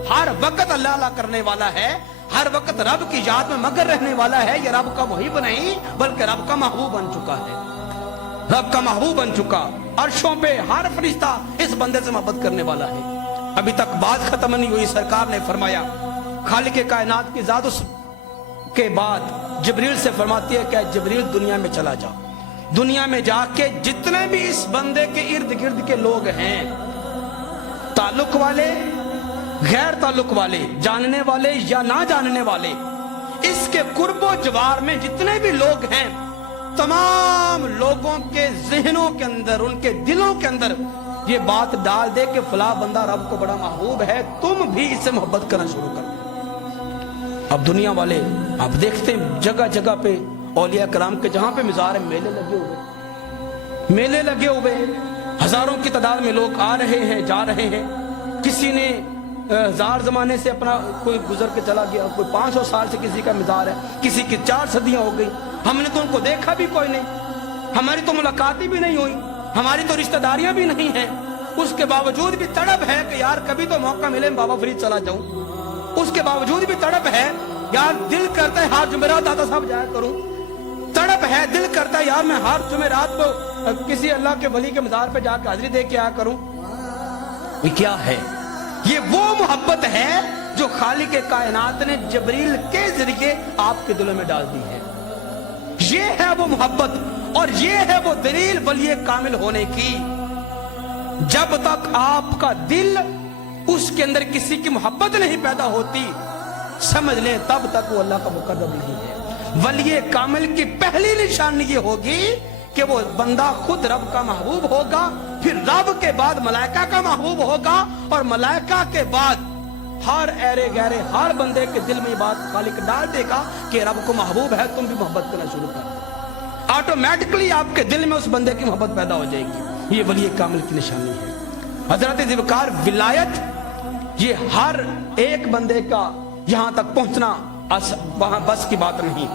हर वक्त अल्लाह अल्लाह करने वाला है, हर वक्त रब की याद में मगर रहने वाला है, ये रब का मुहिब नहीं बल्कि रब का महबूब बन चुका है। रब का महबूब बन चुका। अर्शों पे हर फरिश्ता इस बंदे से मोहब्बत करने वाला है। अभी तक बात खत्म नहीं हुई। सरकार ने फरमाया खालिक कायनात की जात के बाद जिब्रील से फरमाती है कि जिब्रील दुनिया में चला जा, दुनिया में जाके जितने भी इस बंदे के इर्द गिर्द के लोग हैं, ताल्लुक वाले गैर ताल्लुक वाले, जानने वाले या ना जानने वाले, इसके कुर्बो जवार में जितने भी लोग हैं, तमाम लोगों के जहनों के अंदर, उनके दिलों के अंदर ये बात डाल दे कि फला बंदा रब को बड़ा महबूब है, तुम भी इससे मोहब्बत करना शुरू कर। अब दुनिया वाले आप देखते हैं जगह जगह पे औलिया कराम के जहां पे मज़ार मेले लगे हुए, मेले लगे हुए, हजारों की तादाद में लोग आ रहे हैं, जा रहे हैं। किसी ने हजार जमाने से अपना कोई गुजर के चला गया, कोई 500 साल से किसी का मज़ार है, किसी की 4 सदियां हो गई। हमने तो उनको देखा भी कोई नहीं, हमारी तो मुलाकातें भी नहीं हुई, हमारी तो रिश्तेदारियां भी नहीं हैं। उसके बावजूद भी तड़प है कि यार कभी तो मौका मिले बाबा फरीद चला जाऊं। उसके बावजूद भी तड़प है यार, दिल करता है हाथ जुमेरात दादा साहब जाया करूं। तड़प तड़प है, दिल करता है यार मैं हर जुमेरात को किसी अल्लाह के वली के मज़ार पे जाकर हाजिरी दे के आया करूं। ये क्या है? ये वो मोहब्बत है जो खालिक कायनात ने जबरील के जरिए आपके दिलों में डाल दी है। ये है वो मोहब्बत और ये है वो दलील वली कामिल होने की। जब तक आपका दिल उसके अंदर किसी की मोहब्बत नहीं पैदा होती, समझ लें तब तक वो अल्लाह का मुकर्रब नहीं है। वली कामिल की पहली निशानी ये होगी कि वो बंदा खुद रब का महबूब होगा, फिर रब के बाद मलाइका का महबूब होगा, और मलाइका के बाद हर ऐरे गहरे हर बंदे के दिल में ये बात खालिक डाल देगा कि रब को महबूब है, तुम भी मोहब्बत करना शुरू कर दो। ऑटोमेटिकली आपके दिल में उस बंदे की मोहब्बत पैदा हो जाएगी। ये वली कामिल की निशानी है। हजरत ज़िवकार विलायत, ये हर एक बंदे का यहां तक पहुंचना वहां बस की बात नहीं,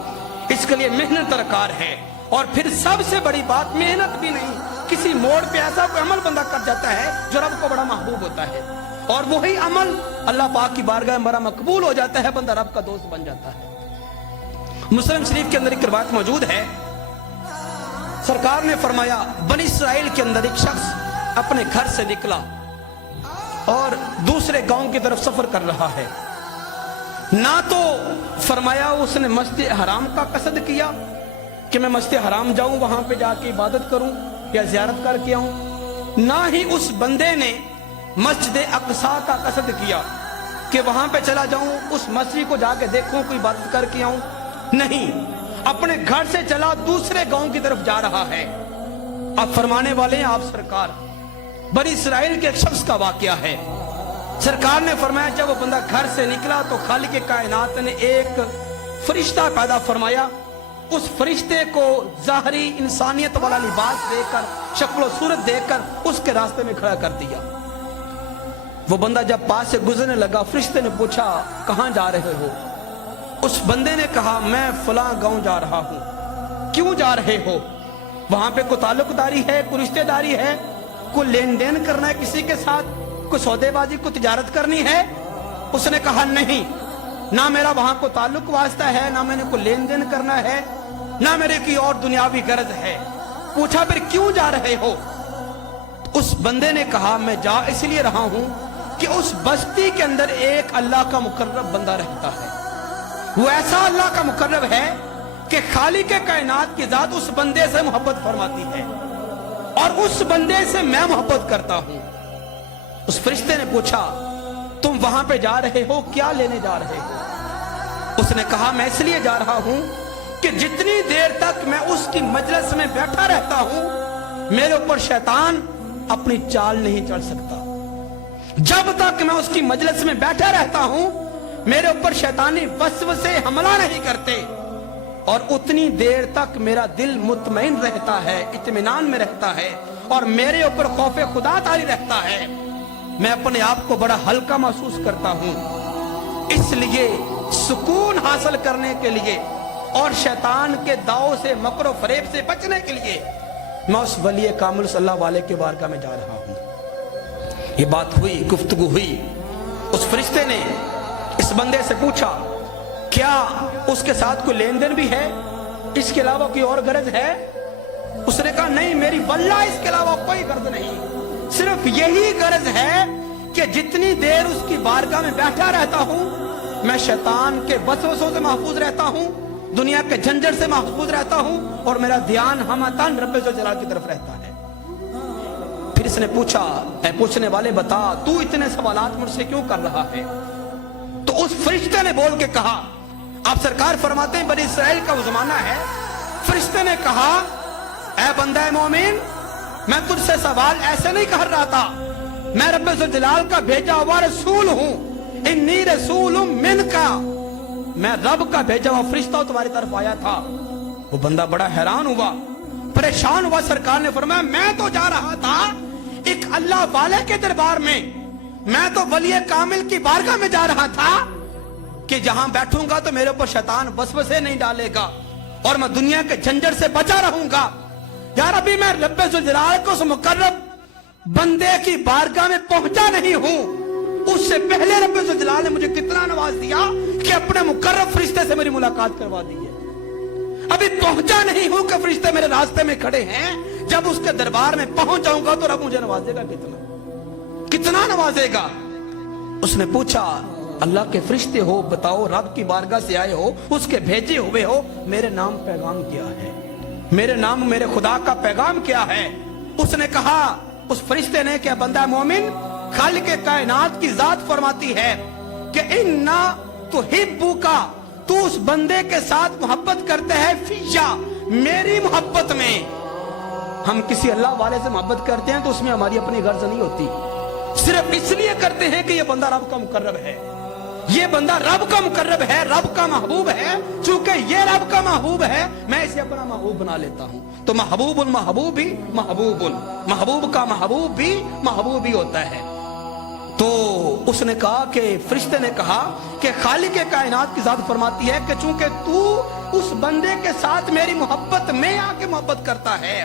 इसके लिए मेहनत दरकार है। और फिर सबसे बड़ी बात, मेहनत भी नहीं, किसी मोड़ पे ऐसा कोई अमल बंदा कर जाता है जो रब को बड़ा महबूब होता है, और वही अमल अल्लाह पाक की बारगाह में बड़ा मकबूल हो जाता है, बंदा रब का दोस्त बन जाता है। मुस्लिम शरीफ के अंदर एक रिवायत मौजूद है, सरकार ने फरमाया बनी इस्राइल के अंदर एक शख्स अपने घर से निकला और दूसरे गांव की तरफ सफर कर रहा है। ना तो फरमाया उसने मस्जिद हराम का कसद किया कि मैं मस्जिद हराम जाऊं, वहां पे जाके इबादत करूं या ज़ियारत करके आऊं, ना ही उस बंदे ने मस्जिद अक्सा का कसद किया कि वहां पे चला जाऊं, उस मस्जिद को जाके देखूं, कोई इबादत करके आऊं। नहीं, अपने घर से चला दूसरे गांव की तरफ जा रहा है। अब फरमाने वाले हैं आप सरकार, बनी इस्राइल के एक शख्स का वाकया है। सरकार ने फरमाया जब वो बंदा घर से निकला तो खालिक कायनात ने एक फरिश्ता पैदा फरमाया। उस फरिश्ते को ज़ाहरी इंसानियत वाला लिबास देकर, शक्ल सूरत देकर उसके रास्ते में खड़ा कर दिया। वो बंदा जब पास से गुजरने लगा, फरिश्ते ने पूछा कहां जा रहे हो? उस बंदे ने कहा मैं फलां गांव जा रहा हूं। क्यों जा रहे हो? वहां पे कोई ताल्लुकदारी है, कोई रिश्तेदारी है, कोई लेन देन करना है किसी के साथ, कोई सौदेबाजी, कोई तिजारत करनी है? उसने कहा नहीं, ना मेरा वहां को ताल्लुक वास्ता है, ना मैंने कोई लेन देन करना है, ना मेरे की और दुनियावी गरज है। पूछा फिर क्यों जा रहे हो? उस बंदे ने कहा मैं जा इसलिए रहा हूं कि उस बस्ती के अंदर एक अल्लाह का मुकर्रब बंदा रहता है। वो ऐसा अल्लाह का मुकर्रब है कि खालिक कायनात की जात उस बंदे से मोहब्बत फरमाती है और उस बंदे से मैं मोहब्बत करता हूं। उस फरिश्ते ने पूछा तुम वहां पे जा रहे हो, क्या लेने जा रहे हो? उसने कहा मैं इसलिए जा रहा हूं कि जितनी देर तक मैं उसकी मजलिस में बैठा रहता हूं, मेरे ऊपर शैतान अपनी चाल नहीं चढ़ सकता। जब तक मैं उसकी मजलिस में बैठा रहता हूं, मेरे ऊपर शैतानी वसवसे हमला नहीं करते, और उतनी देर तक मेरा दिल मुतमईन रहता है, इत्मीनान में रहता है, और मेरे ऊपर खौफे खुदा तारी रहता है। मैं अपने आप को बड़ा हल्का महसूस करता हूं। इसलिए सुकून हासिल करने के लिए और शैतान के दाव से, मकर फरेब से बचने के लिए मैं उस वली कामिल सल्लल्लाहु अलैहि के बारगाह में जा रहा हूं। ये बात हुई, गुफ्तगू हुई। उस फरिश्ते ने इस बंदे से पूछा क्या उसके साथ कोई लेन देन भी है, इसके अलावा कोई और गरज है? उसने कहा नहीं, मेरी वल्लाह इसके अलावा कोई गरज नहीं, सिर्फ यही गरज है कि जितनी देर उसकी बारगाह में बैठा रहता हूं, मैं शैतान के वसवसों से महफूज रहता हूं, दुनिया के झंझट से महफूज रहता हूं, और मेरा ध्यान हमतन रब्बे ज़ुल जलाल की तरफ रहता है। फिर इसने पूछा, पूछने वाले बता तू इतने सवालात मुझसे क्यों कर रहा है? तो उस फरिश्ते ने बोल के कहा, आप सरकार फरमाते हैं बनी इस्राइल का वो जमाना है, फरिश्ते ने कहा ऐ बंदा मोमिन, मैं तुझसे सवाल ऐसे नहीं कर रहा था, मैं रब्बे ज़ुल जलाल का भेजा हुआ रसूल हूं, इन्नी रसूलुम मिनका, मैं रब का भेजा हुआ फरिश्ता तुम्हारी तरफ आया था। वो बंदा बड़ा हैरान हुआ, परेशान हुआ। सरकार ने फरमाया मैं तो जा रहा था एक अल्लाह वाले के दरबार में, मैं तो वली कामिल की बारगाह में जा रहा था कि जहां बैठूंगा तो मेरे ऊपर शैतान वसवसे नहीं डालेगा और मैं दुनिया के झंझट से बचा रहूंगा। यार अभी मैं रब्बे ज़ुल जलाल को उस मुकर्रब बंदे की बारगाह में पहुंचा नहीं हूं, उससे पहले रब्बे ज़ुल जलाल ने मुझे कितना नवाज दिया कि अपने मुकर्रब फरिश्ते से मेरी मुलाकात करवा दी है। अभी पहुंचा नहीं हूं कि फरिश्ते मेरे रास्ते में खड़े हैं। जब उसके दरबार में पहुंच जाऊंगा तो रब मुझे नवाजेगा कितना नवाजेगा। उसने पूछा, अल्लाह के फरिश्ते हो, बताओ रब की बारगाह से आए हो, उसके भेजे हुए हो, मेरे नाम पैगाम क्या है, मेरे नाम मेरे खुदा का पैगाम क्या है। उसने कहा, उस फरिश्ते ने, क्या बंदा मोमिन, खालिक कायनात की जात फरमाती है कि इन्ना तुहिब्बु का, तू उस बंदे के साथ मोहब्बत करते हैं, फिया, मेरी मोहब्बत में। हम किसी अल्लाह वाले से मोहब्बत करते हैं तो उसमें हमारी अपनी गर्ज नहीं होती, सिर्फ इसलिए करते हैं कि ये बंदा रब का मुकर्रब है, ये बंदा रब का मुकर्रब है, रब का महबूब है। चूंकि ये रब का महबूब है, मैं इसे अपना महबूब बना लेता हूं। तो महबूबुल महबूब भी महबूबुल, महबूब का महबूब भी महबूब ही होता है। तो उसने कहा कि फरिश्ते ने कहा कि खालिक कायनात की जात फरमाती है कि चूंकि तू उस बंदे के साथ मेरी मोहब्बत में आके मोहब्बत करता है।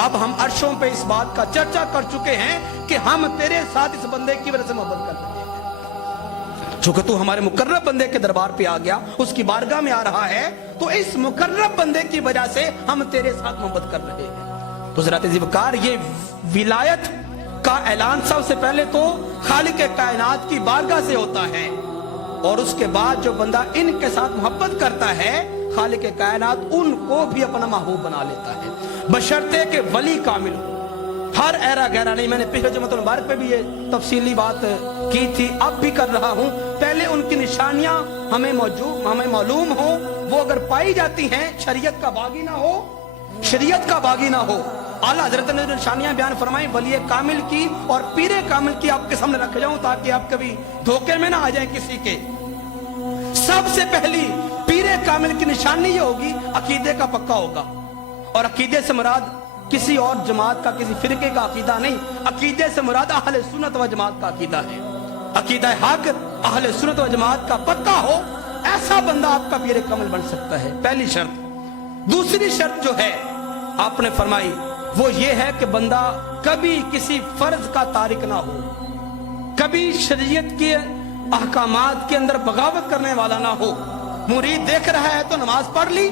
अब हम अर्शों पे इस बात का चर्चा कर चुके हैं कि हम तेरे साथ इस बंदे की वजह से मोहब्बत कर रहे हैं। चूंकि तू हमारे मुकर्रब बंदे के दरबार पे आ गया, उसकी बारगाह में आ रहा है, तो इस मुकर्रब बंदे की वजह से हम तेरे साथ मोहब्बत कर रहे हैं। तो ज़रात ज़िवकार, ये विलायत का ऐलान सबसे पहले तो खालिक कायनात की बारगाह से होता है, और उसके बाद जो बंदा इनके साथ मोहब्बत करता है, खालिक कायनात उनको भी अपना महबूब बना लेता है, बशर्ते के वली कामिल हो। हर ऐरा गहरा नहीं, मैंने पिछले जुम्मतुल मुबारक पे भी ये तफसीली बात की थी, अब भी कर रहा हूं। पहले उनकी निशानियां हमें मालूम हो, वो अगर पाई जाती हैं, शरीयत का बागी ना हो, शरीयत का बागी ना हो। आला हजरत ने निशानियां बयान फरमाई वली कामिल की और पीरे कामिल की, आपके सामने रख जाऊं ताकि आप कभी धोखे में ना आ जाए किसी के। सबसे पहली पीरे कामिल की निशानी ये होगी, अकीदे का पक्का होगा। और अकीदे से मुराद किसी और जमात का, किसी फिरके का अकीदा नहीं, अकीदे से मुराद अहले सुन्नत व जमात का अकीदा है। अकीदा हक अहले सुन्नत व जमात का पक्का हो, ऐसा बंदा आपका पीरे कामिल बन सकता है, पहली शर्त। दूसरी शर्त जो है आपने फरमाई वो ये है कि बंदा कभी किसी फर्ज का तारिक ना हो, कभी शरीयत के अहकामात के अंदर बगावत करने वाला ना हो। मुरीद देख रहा है तो नमाज पढ़ ली,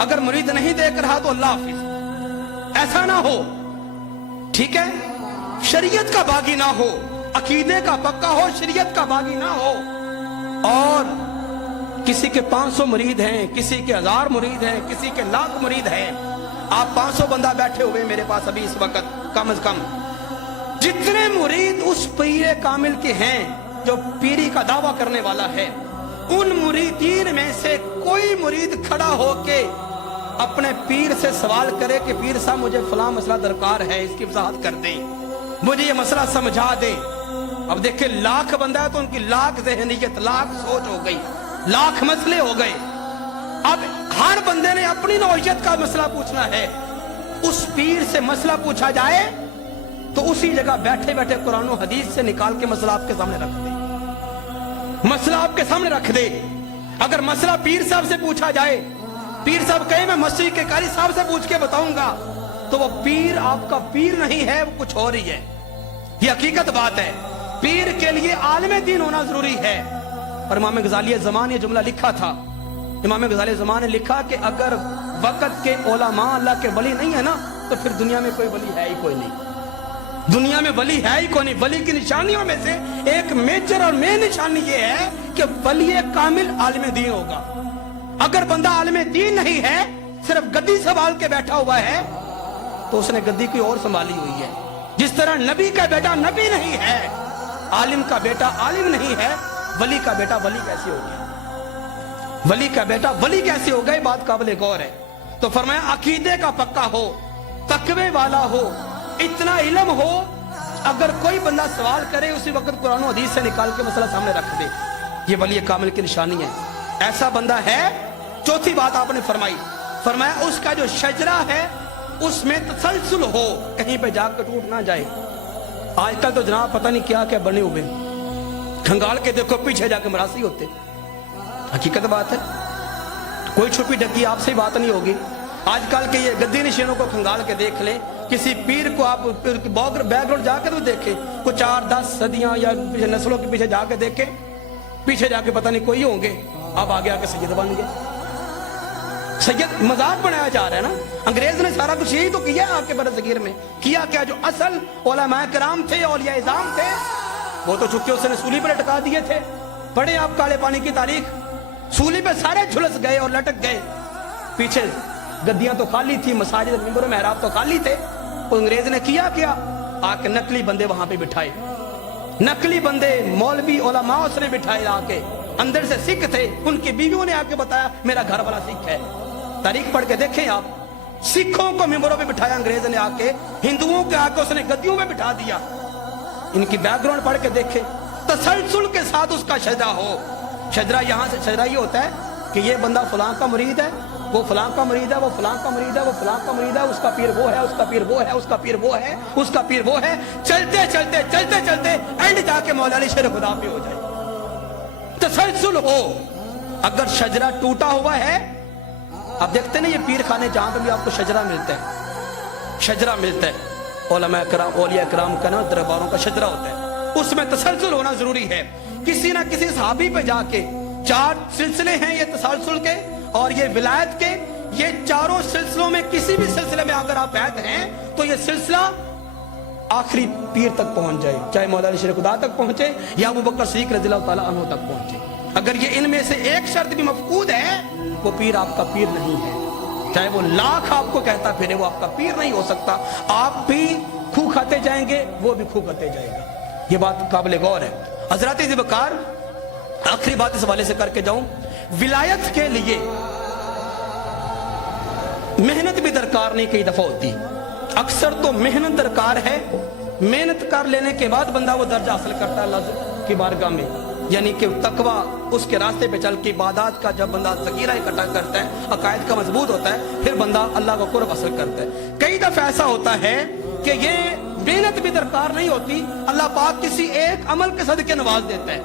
अगर मुरीद नहीं देख रहा तो अल्लाह हाफिज, ऐसा ना हो, ठीक है। शरीयत का बागी ना हो, अकीदे का पक्का हो, शरीयत का बागी ना हो। और किसी के 500 मुरीद हैं, किसी के 1000 मुरीद हैं, किसी के लाख मुरीद हैं। आप 500 बंदा बैठे हुए मेरे पास अभी इस वक्त, कम से कम जितने मुरीद उस पीरे कामिल के हैं जो पीरी का दावा करने वाला है, उन मुरीदीन में से कोई मुरीद खड़ा होके अपने पीर से सवाल करे कि पीर साहब मुझे फलां मसला दरकार है, इसकी वजाहत कर दें, मुझे ये मसला समझा दें। अब देखिए लाख बंदा है तो उनकी लाख ज़हनियत, लाख सोच हो गई, लाख मसले हो गए। अब हर बंदे ने अपनी नौइयत का मसला पूछना है। उस पीर से मसला पूछा जाए तो उसी जगह बैठे बैठे कुरान और हदीस से निकाल के मसला आपके सामने रख दे, मसला आपके सामने रख दे। अगर मसला पीर साहब से पूछा जाए, पीर साहब कहे मैं मस्जिद के कारी साहब से पूछ के बताऊंगा, तो वो पीर आपका पीर नहीं है, वो कुछ और ही है। ये हकीकत बात है। पीर के लिए आलिम दीन होना जरूरी है। और इमाम गजाली ज़मान ने जुमला लिखा था, इमाम गजाली ज़मान ने लिखा कि अगर वक़्त के उलमा अल्लाह के वली नहीं है ना, तो फिर दुनिया में कोई वली है ही कोई नहीं, दुनिया में वली है ही कोई नहीं। वली की निशानियों में से एक मेजर और मेन निशानी ये है कि वली कामिल आलिम दीन होगा। अगर बंदा आलिम दीन नहीं है, सिर्फ गद्दी संभाल के बैठा हुआ है, तो उसने गद्दी की और संभाली हुई है। जिस तरह नबी का बेटा नबी नहीं है, आलिम का बेटा आलिम नहीं है, वली का बेटा वली कैसे हो गया, वली का बेटा वली कैसे हो गया, बात काबिल गौर है। तो फरमाया अकीदे का पक्का हो, तकवे वाला हो, इतना इल्म हो, अगर कोई बंदा सवाल करे उसी वक्त कुरान और हदीस से निकाल के मसला सामने रख दे, ये वली कामिल की निशानी है। ऐसा बंदा है। चौथी बात आपने फरमाई, फरमाया उसका जो शजरा है उसमें तसलसल हो, कहीं पे जाकर टूट ना जाए। आजकल तो जनाब पता नहीं क्या क्या बने हुए, खंगाल के देखो पीछे जाके मरासी होते। हकीकत बात है, कोई छुपी ढकी आपसे बात नहीं होगी। आजकल के ये गद्दी निशानों को खंगाल के देख ले, किसी पीर को आप बैकग्राउंड जाकर तो देखे, कुछ 4-10 सदियां या नस्लों के पीछे जाके देखे, पीछे जाके पता नहीं कोई होंगे, अब आगे आके सैयद बन गए। सैयद मजाक बनाया जा रहा है ना। अंग्रेज ने सारा कुछ यही तो किया आपके बरसगीर में। किया क्या? जो असल उलमाए किराम थे, औलिया इज़ाम थे, वो तो चुपके उसने सूली पर लटका दिए थे। पढ़े आप काले पानी की तारीख, सूली पे सारे झुलस गए और लटक गए। पीछे गद्दियां तो खाली थी, मसाजिद मिंबर मेहराब तो खाली थे। तो अंग्रेज ने किया क्या? आके नकली बंदे वहां पे बिठाए, नकली बंदे मौलवी उलमा उसने बिठाए आके। अंदर से सिख थे, उनकी बीवियों ने आके बताया मेरा घर वाला सिख है। तारीख पढ़ के देखें आप। सिखों को मिंबरों पे बिठाया अंग्रेज ने आके, हिंदुओं के आके उसने गद्दियों में बिठा दिया। इनकी बैकग्राउंड पढ़ के देखें, तसलसल के साथ उसका शजरा हो। शजरा यहां से शजरा ये होता है कि ये बंदा फलां का मुरीद है, वो फलां का मुरीद है, वो फलां का मुरीद है, वो फलां का मुरीद है, उसका पीर वो है, उसका पीर वो है, उसका पीर वो है, उसका पीर वो है। चलते चलते चलते चलते एंड जाके मौला अली शेर खुदा पे हो जाए। तसलसल हो। अगर शजरा टूटा हुआ है, आप देखते ना ये पीर खाने जहां पर भी आपको शजरा मिलता है, शजरा मिलता है, उलमा किराम औलिया किराम का ना दरबारों का शजरा होता है, उसमें तसलसल होना जरूरी है। किसी ना किसी सहाबी पे जाके 4 सिलसिले हैं ये तसलसल के और ये विलायत के। ये चारों सिलसिलों में किसी भी सिलसिले में अगर आप बैठ हैं तो ये सिलसिला आखिरी पीर तक पहुंच जाए, चाहे मौला अली शेर खुदा तक पहुंचे या अबू बकर सिद्दीक रज़ियल्लाहु ताला अन्हु तक पहुंचे। अगर ये इनमें से एक शर्त भी मफकूद है, वो पीर आपका पीर नहीं है। चाहे वो लाख आपको कहता फिरे, वो आपका पीर नहीं हो सकता। आप भी खूह खाते जाएंगे, वो भी खूह खाते जाएगा। ये बात काबिल गौर है। हजरत ज़ुबकार, आखिरी बात इस हवाले से करके जाऊं, विलायत के लिए मेहनत भी दरकार नहीं कई दफा होती। अक्सर तो मेहनत दरकार है, मेहनत कर लेने के बाद बंदा वो दर्जा हासिल करता है अल्लाह की बारगाह में। यानी कि तकवा, उसके रास्ते पे चल के इबादत का जब बंदा ज़खीरा इकट्ठा करता है, अकायद का मजबूत होता है, फिर बंदा अल्लाह का कुर्ब हासिल करता है। कई दफा ऐसा होता है कि ये मेहनत भी दरकार नहीं होती, अल्लाह पाक किसी एक अमल के सदके नवाज देता है।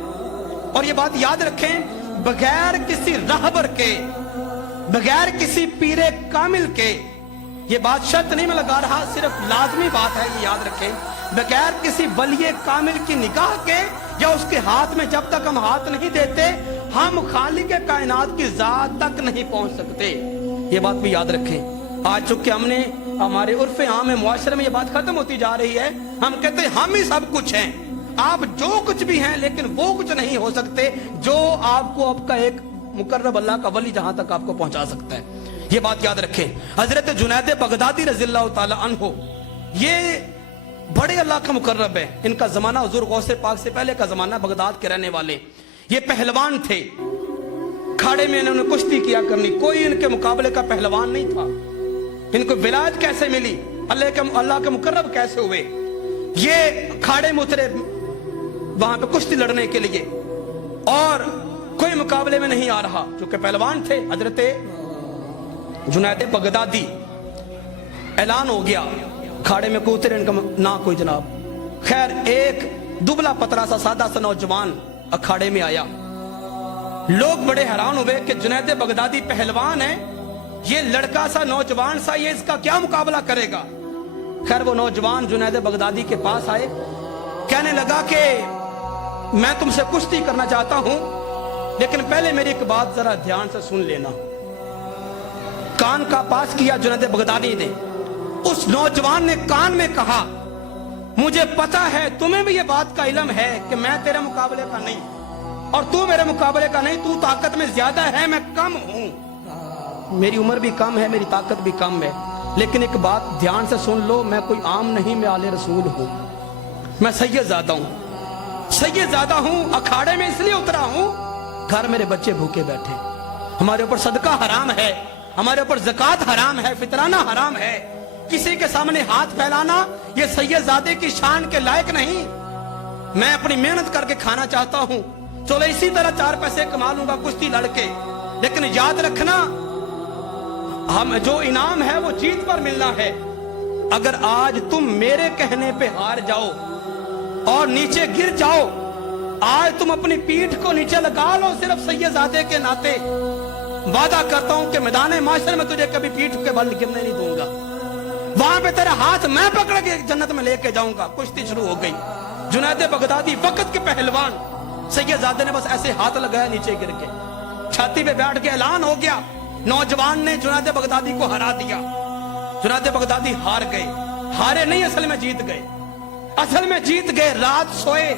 और ये बात याद रखें, बगैर किसी रहबर के, बगैर किसी पीरे कामिल के, ये बात शर्त नहीं मैं लगा रहा, सिर्फ लाजमी बात है, ये याद रखें, बगैर किसी वलिये कामिल की निगाह के या उसके हाथ में जब तक हम हाथ नहीं देते, हम खालिक कायनात की जात तक नहीं पहुंच सकते। ये बात भी याद रखें। आज चूंकि हमने हमारे उर्फ आम मुआशरे में ये बात खत्म होती जा रही है, हम कहते हैं हम ही सब कुछ हैं, आप जो कुछ भी हैं, लेकिन वो कुछ नहीं हो सकते जो आपको आपका एक मुकर्रब अल्लाह का वली जहां तक आपको पहुंचा सकता है। ये बात याद रखें। हजरत जुनैद बगदादी रज़ियल्लाहु ताला अन्हु, ये बड़े अल्लाह का मुकर्रब है। इनका जमाना हुजूर गौसे पाक से पहले का जमाना, बगदाद के रहने वाले। ये पहलवान थे, खाड़े में इन्होंने कुश्ती किया करनी, कोई इनके मुकाबले का पहलवान नहीं था। इनको विलायत कैसे मिली, अल्लाह के मुकर्रब कैसे हुए? ये खाड़े में उतरे वहां पे कुश्ती लड़ने के लिए और कोई मुकाबले में नहीं आ रहा, क्योंकि पहलवान थे। हजरत जुनैद बगदादी, ऐलान हो गया, खाड़े में कोई उतरे इनका ना कोई जनाब। खैर, एक दुबला पतला सा सादा सा नौजवान अखाड़े में आया। लोग बड़े हैरान हुए कि जुनैद बगदादी पहलवान है, ये लड़का सा नौजवान सा, ये इसका क्या मुकाबला करेगा? खैर, वो नौजवान जुनैद बगदादी के पास आए, कहने लगा कि मैं तुमसे कुश्ती करना चाहता हूं, लेकिन पहले मेरी एक बात जरा ध्यान से सुन लेना। कान का पास किया जुनैद बगदादी ने। उस नौजवान ने कान में कहा, मुझे पता है तुम्हें भी ये बात का इल्म है कि मैं तेरे मुकाबले का नहीं और तू मेरे मुकाबले का नहीं, तू ताकत में ज्यादा है, मैं कम हूं, मेरी उम्र भी कम है, मेरी ताकत भी कम है, लेकिन एक बात ध्यान से सुन लो, मैं कोई आम नहीं, मैं आले रसूल हूं, मैं सैयद ज़ादा हूं, सैयद ज़ादा हूं। अखाड़े में इसलिए उतरा हूं, घर मेरे बच्चे भूखे बैठे, हमारे ऊपर सदका हराम है, हमारे ऊपर ज़कात हराम है, फितराना हराम है, किसी के सामने हाथ फैलाना ये सैयदजादे की शान के लायक नहीं। मैं अपनी मेहनत करके खाना चाहता हूं, चलो इसी तरह 4 पैसे कमा लूंगा कुश्ती लड़के, लेकिन याद रखना हम जो इनाम है वो जीत पर मिलना है। अगर आज तुम मेरे कहने पे हार जाओ और नीचे गिर जाओ, आज तुम अपनी पीठ को नीचे लगा लो सिर्फ सैयदजादे के नाते, वादा करता हूं कि मैदान माशर में तुझे कभी पीठ के बल गिरने नहीं दूंगा, वहां पे तेरा हाथ मैं पकड़ के जन्नत में लेके जाऊंगा। कुश्ती शुरू हो गई। जुनैद बगदादी वक्त के पहलवान, सैयदजादे ने बस ऐसे हाथ लगाया, नीचे गिर के छाती पे बैठ के ऐलान हो गया नौजवान ने जुनैद बगदादी को हरा दिया। जुनैद बगदादी हार गए, हारे नहीं, असल में जीत गए, असल में जीत गए। रात सोए,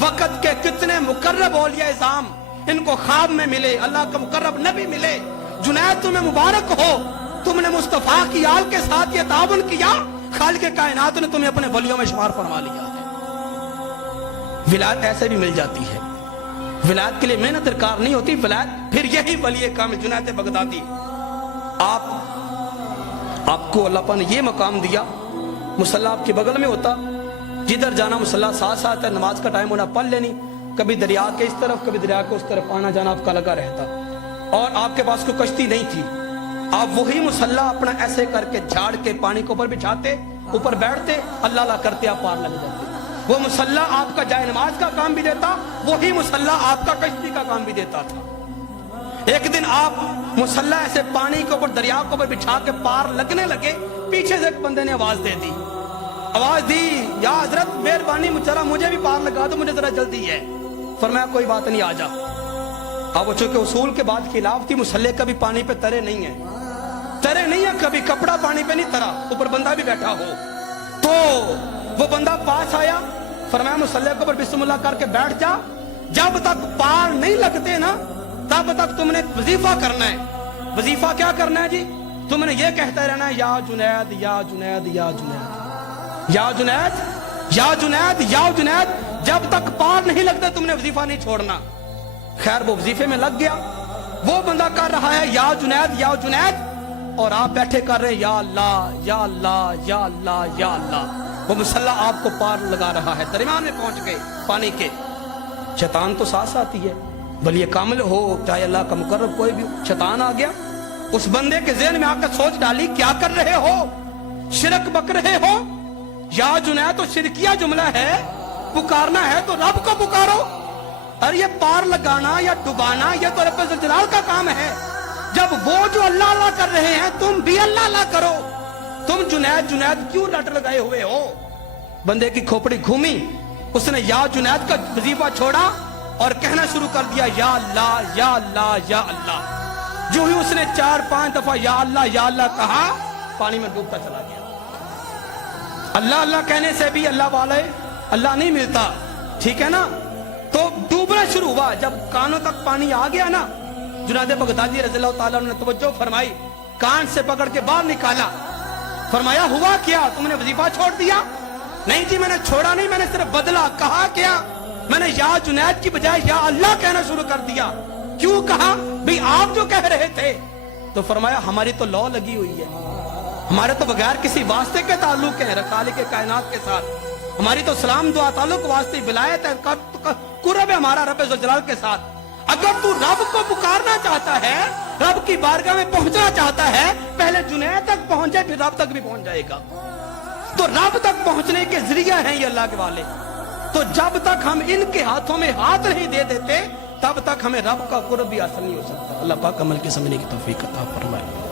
वक्त के कितने मुकर्रब औलिया इज़ाम इनको ख्वाब में मिले, अल्लाह का मुकर्रब नबी मिले। जुनैद तुम्हें मुबारक हो, तुमने मुस्तफा की आल के साथ ये ताबन किया, खालिक कायनात ने तुम्हें अपने वलियों में शुमार फरमा लिया है। विलायत ऐसे भी मिल जाती है, विलायत के लिए मेहनत दरकार नहीं होती, विलायत फिर यही वली कामिल जुनैद बगदादी। आपको अल्लाह पाक ने ये मकाम दिया, मुसल्ला आपके बगल में होता, जिधर जाना मुसल्ला साथ साथ है, नमाज का टाइम होना पढ़ लेनी, कभी दरिया के इस तरफ कभी दरिया के उस तरफ आना जाना आपका लगा रहता। और आपके पास कोई कश्ती नहीं थी, आप वही मुसल्ला अपना ऐसे करके झाड़ के पानी के ऊपर बिछाते, ऊपर बैठते, अल्लाह अल्लाह करते आप पार लग जाते। वो मुसल्ला आपका जाए नमाज का काम भी देता, वही मुसल्ला आपका कश्ती का काम भी देता था। एक दिन आप मुसल्ला ऐसे पानी के ऊपर दरिया के ऊपर बिछा के पार लगने लगे, पीछे से एक बंदे ने आवाज दे दी, आवाज दी, या हजरत मेहरबानी जरा मुझे भी पार लगा दो, मुझे जरा जल्दी है। फरमाया कोई बात नहीं, आ जा। अब वो चूंकि उसूल के बाद खिलाफ थी, मुसल्ले कभी पानी पे तरे नहीं है, तरे नहीं है कभी, कपड़ा पानी पे नहीं तरा, ऊपर बंदा भी बैठा हो। तो वो बंदा पास आया, फरमाया मुसल्ले के ऊपर बिस्मिल्लाह करके बैठ जा, जब तक पार नहीं लगते ना तब तक तुमने वजीफा करना है। वजीफा क्या करना है जी? तुमने ये कहते रहना है, या जुनैद या जुनैद या जुनैद या जुनैद या जुनैद या जुनैद, जब तक पार नहीं लगते तुमने वजीफा नहीं छोड़ना। खैर वो वजीफे में लग गया, वो बंदा कर रहा है या जुनैद या जुनैद, और आप बैठे कर रहे हैं या अल्लाह या अल्लाह या अल्लाह या अल्लाह। वो मुसल्ला आपको पार लगा रहा है, दरमियान में पहुंच गए पानी के। शैतान तो साथ साथ ही है, वली कामिल हो चाहे अल्लाह का मुकर्रब कोई भी, शैतान आ गया। उस बंदे के ज़हन में आकर सोच डाली, क्या कर रहे हो, शिरक बक रहे हो। या जुनैद तो शिरकिया जुमला है, पुकारना है तो रब को पुकारो। अरे ये पार लगाना या डुबाना ये तो रब्बुल जलाल का काम है। जब वो जो अल्लाह अल्लाह कर रहे हैं, तुम भी अल्लाह अल्लाह करो। तुम जुनैद जुनैद क्यों रट लगाए हुए हो? बंदे की खोपड़ी घूमी, उसने या जुनैद का वजीफा छोड़ा और कहना शुरू कर दिया, या अल्लाह या अल्लाह या अल्लाह। जो ही उसने 4-5 दफा या अल्लाह कहा, पानी में डूबता चला गया। अल्लाह अल्लाह कहने से भी अल्लाह वाले अल्लाह नहीं मिलता, ठीक है ना? तो डूबना शुरू हुआ। जब कानों तक पानी आ गया ना, जुनैद बगदादी रज़ियल्लाहु ताला अन्हु ने तवज्जो फरमाई, कान से पकड़ के बाहर निकाला, फरमाया हुआ क्या, तुमने वजीफा छोड़ दिया? नहीं जी मैंने छोड़ा नहीं, मैंने सिर्फ बदला। कहा क्या? मैंने या जुनैद की बजाय या अल्लाह कहना शुरू कर दिया। क्यों कहा? भाई आप जो कह रहे थे। तो फरमाया हमारी तो लॉ लगी हुई है, हमारे तो बगैर किसी वास्ते के ताल्लुक है खालिक के कायनात के साथ, हमारी तो सलाम दुआ ताल्लुक वास्ते विलायत है, कुर्ब है हमारा रब्बुल जलाल के साथ। अगर तू रब को पुकारना चाहता है, रब की बारगाह में पहुंचना चाहता है, पहले जुनैद तक पहुंचे फिर रब तक भी पहुंच जाएगा। तो रब तक पहुंचने के जरिया हैं ये अल्लाह के वाले। तो जब तक हम इनके हाथों में हाथ नहीं दे देते, तब तक हमें रब का कुर्ब भी हासिल नहीं हो सकता। अल्लाह पाक अमल के समझने की तौफीक अता फरमाए।